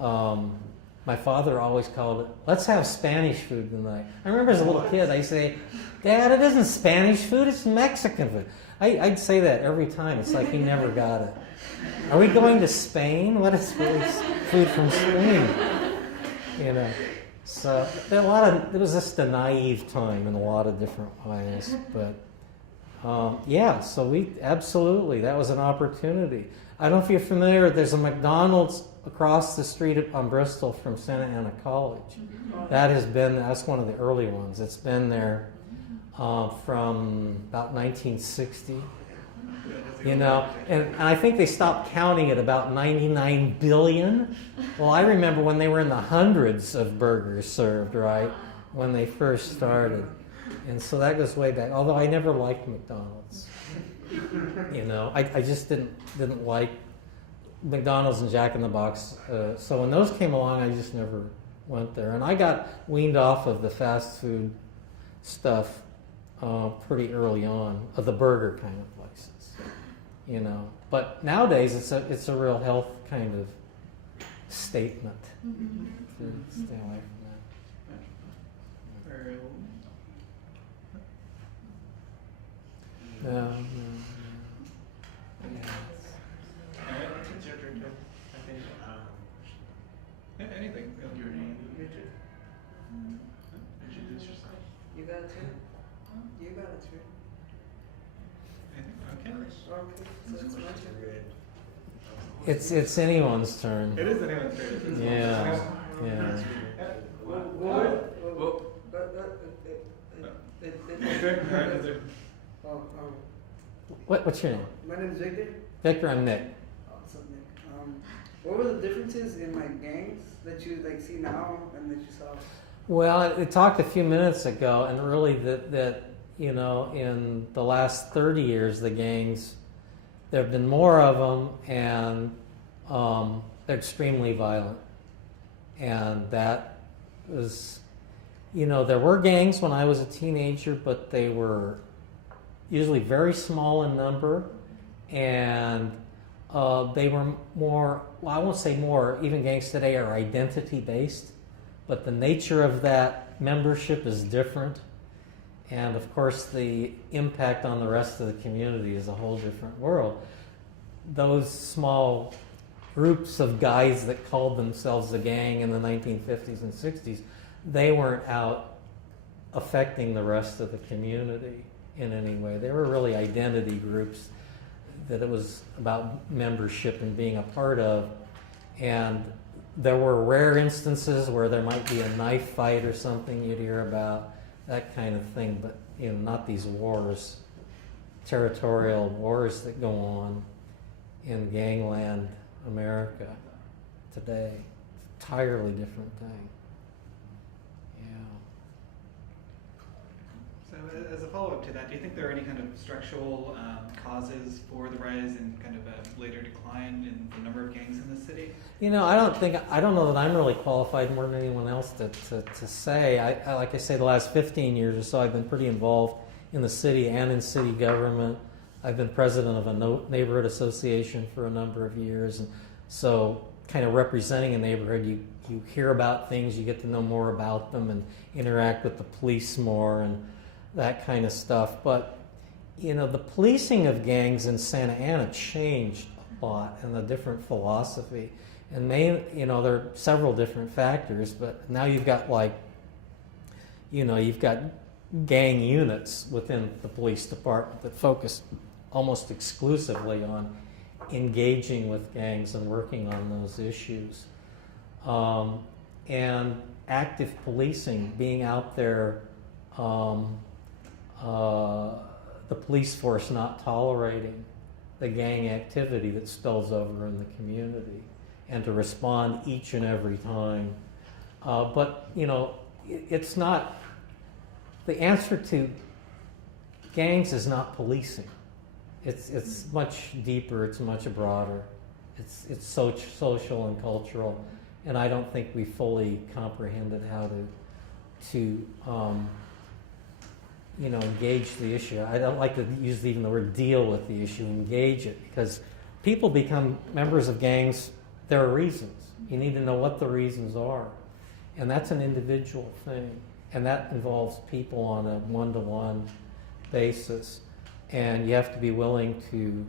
My father always called it, let's have Spanish food tonight. I remember as a little kid, I'd say, Dad, it isn't Spanish food, it's Mexican food. I'd say that every time. It's like he never got it. Are we going to Spain? What is food from Spain? You know. So there was just a naive time in a lot of different ways. But yeah, so that was an opportunity. I don't know if you're familiar, there's a McDonald's across the street on Bristol from Santa Ana College. That's one of the early ones. It's been there from about 1960. You know, and I think they stopped counting at about 99 billion. Well, I remember when they were in the hundreds of burgers served, right, when they first started. And so that goes way back, although I never liked McDonald's. You know, I just didn't like McDonald's and Jack in the Box. So when those came along, I just never went there. And I got weaned off of the fast food stuff pretty early on, of the burger kind of places. You know, but nowadays it's a real health kind of statement to stay away from that. No. It's your turn, Tim. I think. Anything. Your name. Introduce yourself. You got a turn? You got a turn. Okay. It's anyone's turn. It is anyone's turn. Yeah, yeah. Well, What's your name? My name is Victor. Victor, I'm Nick. What's up, Nick? What were the differences in like gangs that you like see now and that you saw? Well, we talked a few minutes ago, and really that you know, in the last 30 years, the gangs, there have been more of them, and they're extremely violent. And that was, you know, there were gangs when I was a teenager, but they were usually very small in number, and they were more, well, I won't say more, even gangs today are identity-based, but the nature of that membership is different. And of course, the impact on the rest of the community is a whole different world. Those small groups of guys that called themselves a gang in the 1950s and 60s, they weren't out affecting the rest of the community in any way. They were really identity groups that it was about membership and being a part of. And there were rare instances where there might be a knife fight or something you'd hear about, that kind of thing, but you know, not these wars, territorial wars that go on in gangland America today. It's an entirely different thing. So as a follow-up to that, do you think there are any kind of structural causes for the rise and kind of a later decline in the number of gangs in the city? You know, I don't know that I'm really qualified more than anyone else to say. I like I say, the last 15 years or so, I've been pretty involved in the city and in city government. I've been president of a neighborhood association for a number of years, and so kind of representing a neighborhood, you hear about things, you get to know more about them and interact with the police more and that kind of stuff. But you know, the policing of gangs in Santa Ana changed a lot, and a different philosophy. And you know, there are several different factors, but now you've got you've got gang units within the police department that focus almost exclusively on engaging with gangs and working on those issues. And active policing, being out there, the police force not tolerating the gang activity that spills over in the community, and to respond each and every time. But you know, it's not, the answer to gangs is not policing. It's much deeper, it's much broader. It's social and cultural, and I don't think we fully comprehended how to engage the issue. I don't like to use even the word deal with the issue, engage it, because people become members of gangs, there are reasons. You need to know what the reasons are, and that's an individual thing, and that involves people on a one-to-one basis, and you have to be willing to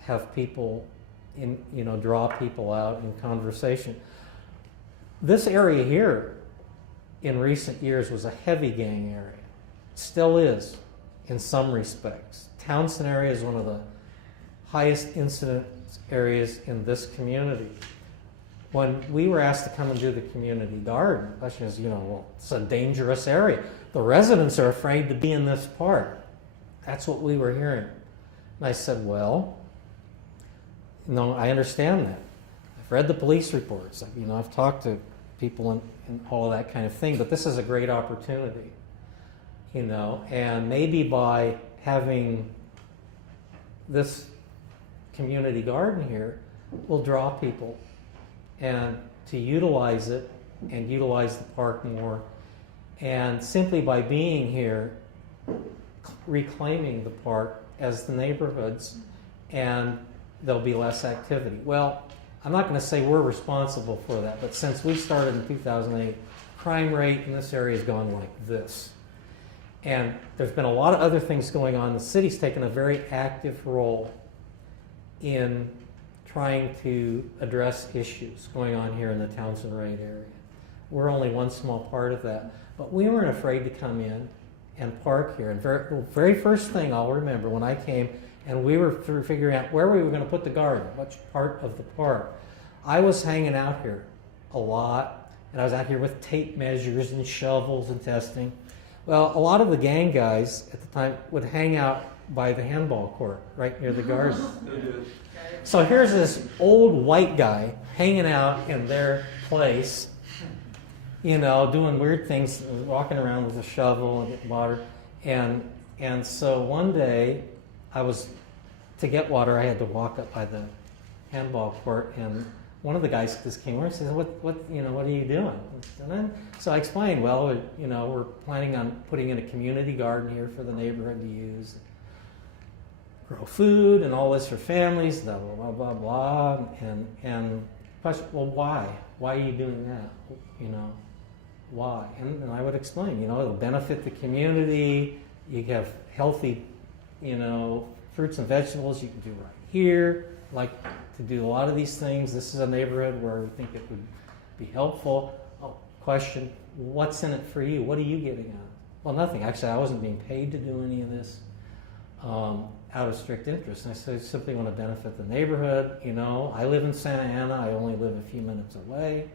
have people draw people out in conversation. This area here in recent years was a heavy gang area. It still is in some respects. Townsend area is one of the highest incidence areas in this community. When we were asked to come and do the community garden, the question is, well, it's a dangerous area. The residents are afraid to be in this part. That's what we were hearing. And I said, well, no, I understand that. I've read the police reports. I've talked to people and all that kind of thing, but this is a great opportunity, and maybe by having this community garden here, we'll draw people and to utilize it and utilize the park more, and simply by being here, reclaiming the park as the neighborhoods, and there'll be less activity. Well, I'm not going to say we're responsible for that, but since we started in 2008, crime rate in this area has gone like this. And there's been a lot of other things going on. The city's taken a very active role in trying to address issues going on here in the Townsend Rate area. We're only one small part of that. But we weren't afraid to come in and park here. And very first thing I'll remember when I came and we were figuring out where we were going to put the garden, which part of the park. I was hanging out here a lot, and I was out here with tape measures and shovels and testing. Well, a lot of the gang guys at the time would hang out by the handball court right near the garden. So here's this old white guy hanging out in their place, you know, doing weird things, walking around with a shovel and getting water. And so one day, to get water, I had to walk up by the handball court, and one of the guys just came over and said, what are you doing? So I explained, well, you know, we're planning on putting in a community garden here for the neighborhood to use, grow food and all this for families, blah, blah, blah, blah, blah. And question, well, why? Why are you doing that? You know, why? And I would explain, you know, it'll benefit the community. You have healthy, you know, fruits and vegetables you can do right here. Like to do a lot of these things. This is a neighborhood where we think it would be helpful. Oh, question, what's in it for you? What are you getting out? Well, nothing. Actually, I wasn't being paid to do any of this out of strict interest. And I said, I simply want to benefit the neighborhood. You know, I live in Santa Ana. I only live a few minutes away.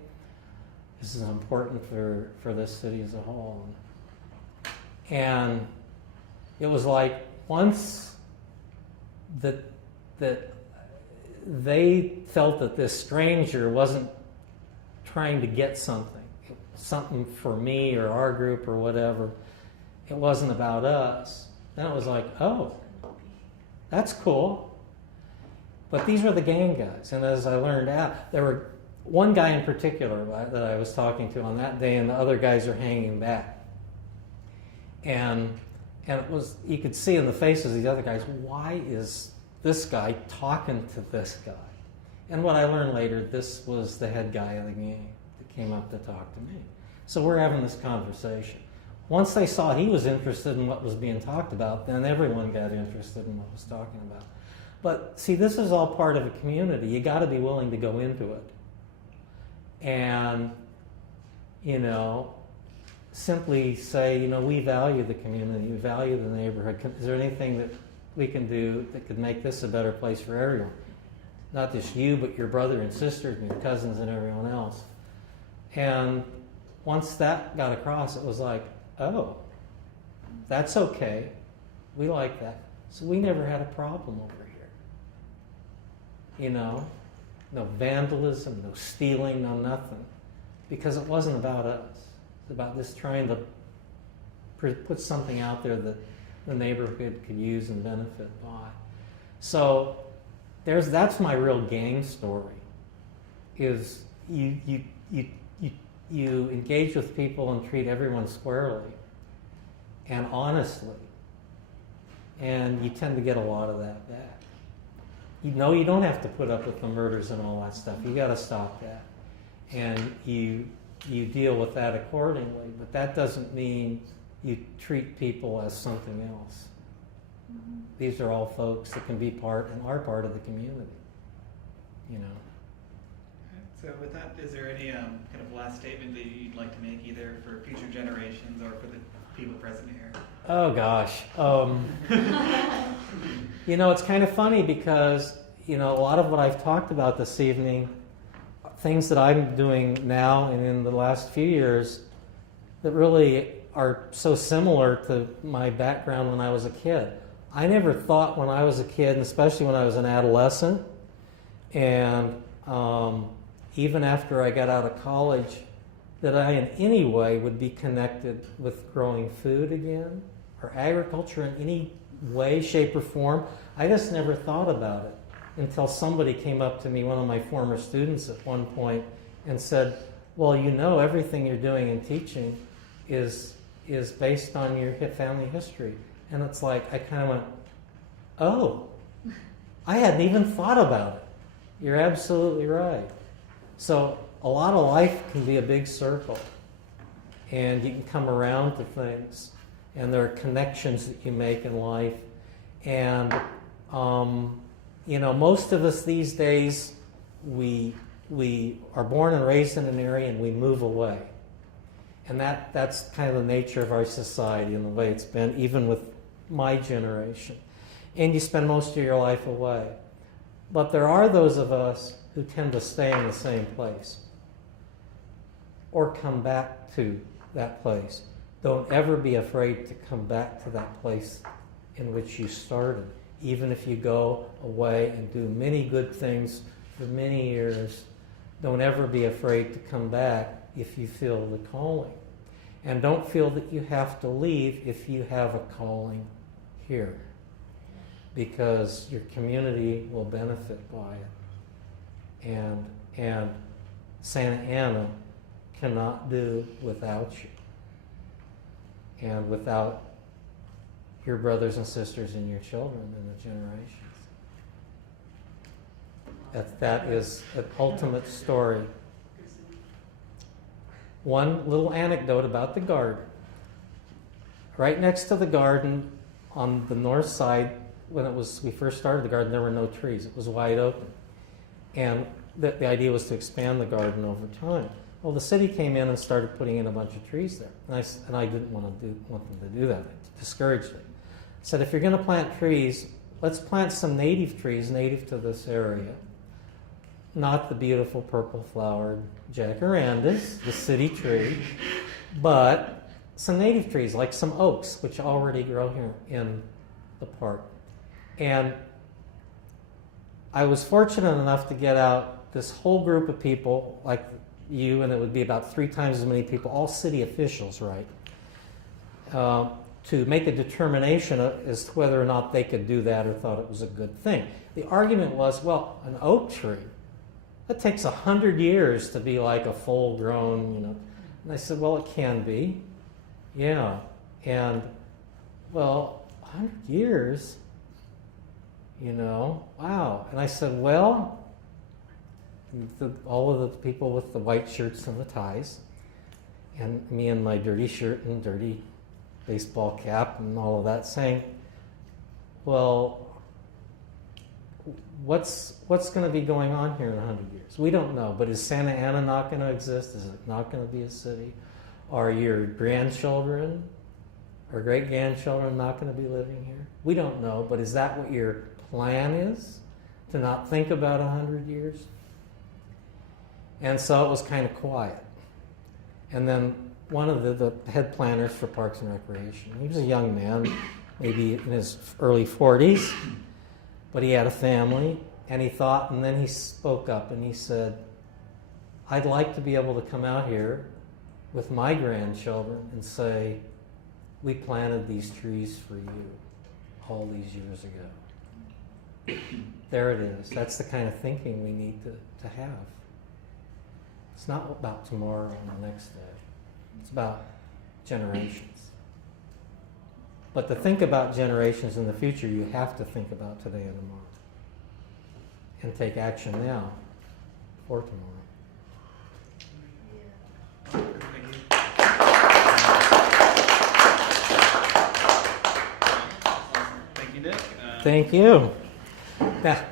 This is important for this city as a whole. And it was like once that they felt that this stranger wasn't trying to get something for me or our group or whatever. It wasn't about us. Then it was like, oh, that's cool. But these were the gang guys. And as I learned out, there were one guy in particular that I was talking to on that day, and the other guys are hanging back. And it was, you could see in the faces of these other guys, why is this guy talking to this guy? And what I learned later, this was the head guy of the gang that came up to talk to me. So we're having this conversation. Once they saw he was interested in what was being talked about, then everyone got interested in what was talking about. But see, this is all part of a community. You got to be willing to go into it. And, you know, simply say, you know, we value the community, we value the neighborhood. Is there anything that we can do that could make this a better place for everyone? Not just you, but your brother and sisters and your cousins and everyone else. And once that got across, it was like, oh, that's okay. We like that. So we never had a problem over here. You know, no vandalism, no stealing, no nothing. Because it wasn't about us. It's about just trying to put something out there that the neighborhood could use and benefit by. So that's my real gang story. Is you engage with people and treat everyone squarely and honestly, and you tend to get a lot of that back. You know, you don't have to put up with the murders and all that stuff. You got to stop that, and you deal with that accordingly. But that doesn't mean you treat people as something else. Mm-hmm. These are all folks that can be part and are part of the community. You know. So with that, is there any kind of last statement that you'd like to make either for future generations or for the people present here? Oh gosh. You know, it's kind of funny because, you know, a lot of what I've talked about this evening, things that I'm doing now and in the last few years that really are so similar to my background when I was a kid. I never thought when I was a kid, and especially when I was an adolescent, and even after I got out of college, that I in any way would be connected with growing food again or agriculture in any way, shape, or form. I just never thought about it until somebody came up to me, one of my former students at one point, and said, well, you know, everything you're doing in teaching is based on your family history. And it's like, I kind of went, oh, I hadn't even thought about it. You're absolutely right. So a lot of life can be a big circle, and you can come around to things, and there are connections that you make in life. And, you know, most of us these days, we are born and raised in an area and we move away. And that's kind of the nature of our society and the way it's been, even with my generation. And you spend most of your life away. But there are those of us who tend to stay in the same place or come back to that place. Don't ever be afraid to come back to that place in which you started. Even if you go away and do many good things for many years, don't ever be afraid to come back if you feel the calling. And don't feel that you have to leave if you have a calling here, because your community will benefit by it. And Santa Ana cannot do without you and without your brothers and sisters and your children and the generations. That is an ultimate story. One little anecdote about the garden. Right next to the garden, on the north side, when we first started the garden, there were no trees. It was wide open. And the idea was to expand the garden over time. Well, the city came in and started putting in a bunch of trees there. And I didn't want them to do that. It discouraged me. I said, if you're going to plant trees, let's plant some native trees native to this area. Not the beautiful purple-flowered jacarandas, the city tree, but some native trees, like some oaks, which already grow here in the park. And I was fortunate enough to get out this whole group of people, like you, and it would be about 3 times as many people, all city officials, right, to make a determination as to whether or not they could do that or thought it was a good thing. The argument was, well, an oak tree, that takes 100 years to be like a full-grown, And I said, well, it can be. Yeah. And, well, 100 years, wow. And I said, well, all of the people with the white shirts and the ties, and me in my dirty shirt and dirty baseball cap and all of that, saying, well, what's going to be going on here in 100 years? We don't know, but is Santa Ana not going to exist? Is it not going to be a city? Are your grandchildren or great-grandchildren not going to be living here? We don't know, but is that what your plan is? To not think about 100 years? And so it was kind of quiet. And then one of the head planners for Parks and Recreation, he was a young man, maybe in his early 40s, but he had a family, and he thought, and then he spoke up and he said, I'd like to be able to come out here with my grandchildren and say, we planted these trees for you all these years ago. There it is. That's the kind of thinking we need to have. It's not about tomorrow and the next day. It's about generations. But to think about generations in the future, you have to think about today and tomorrow. And take action now for tomorrow. Thank you, Nick. Thank you. Now,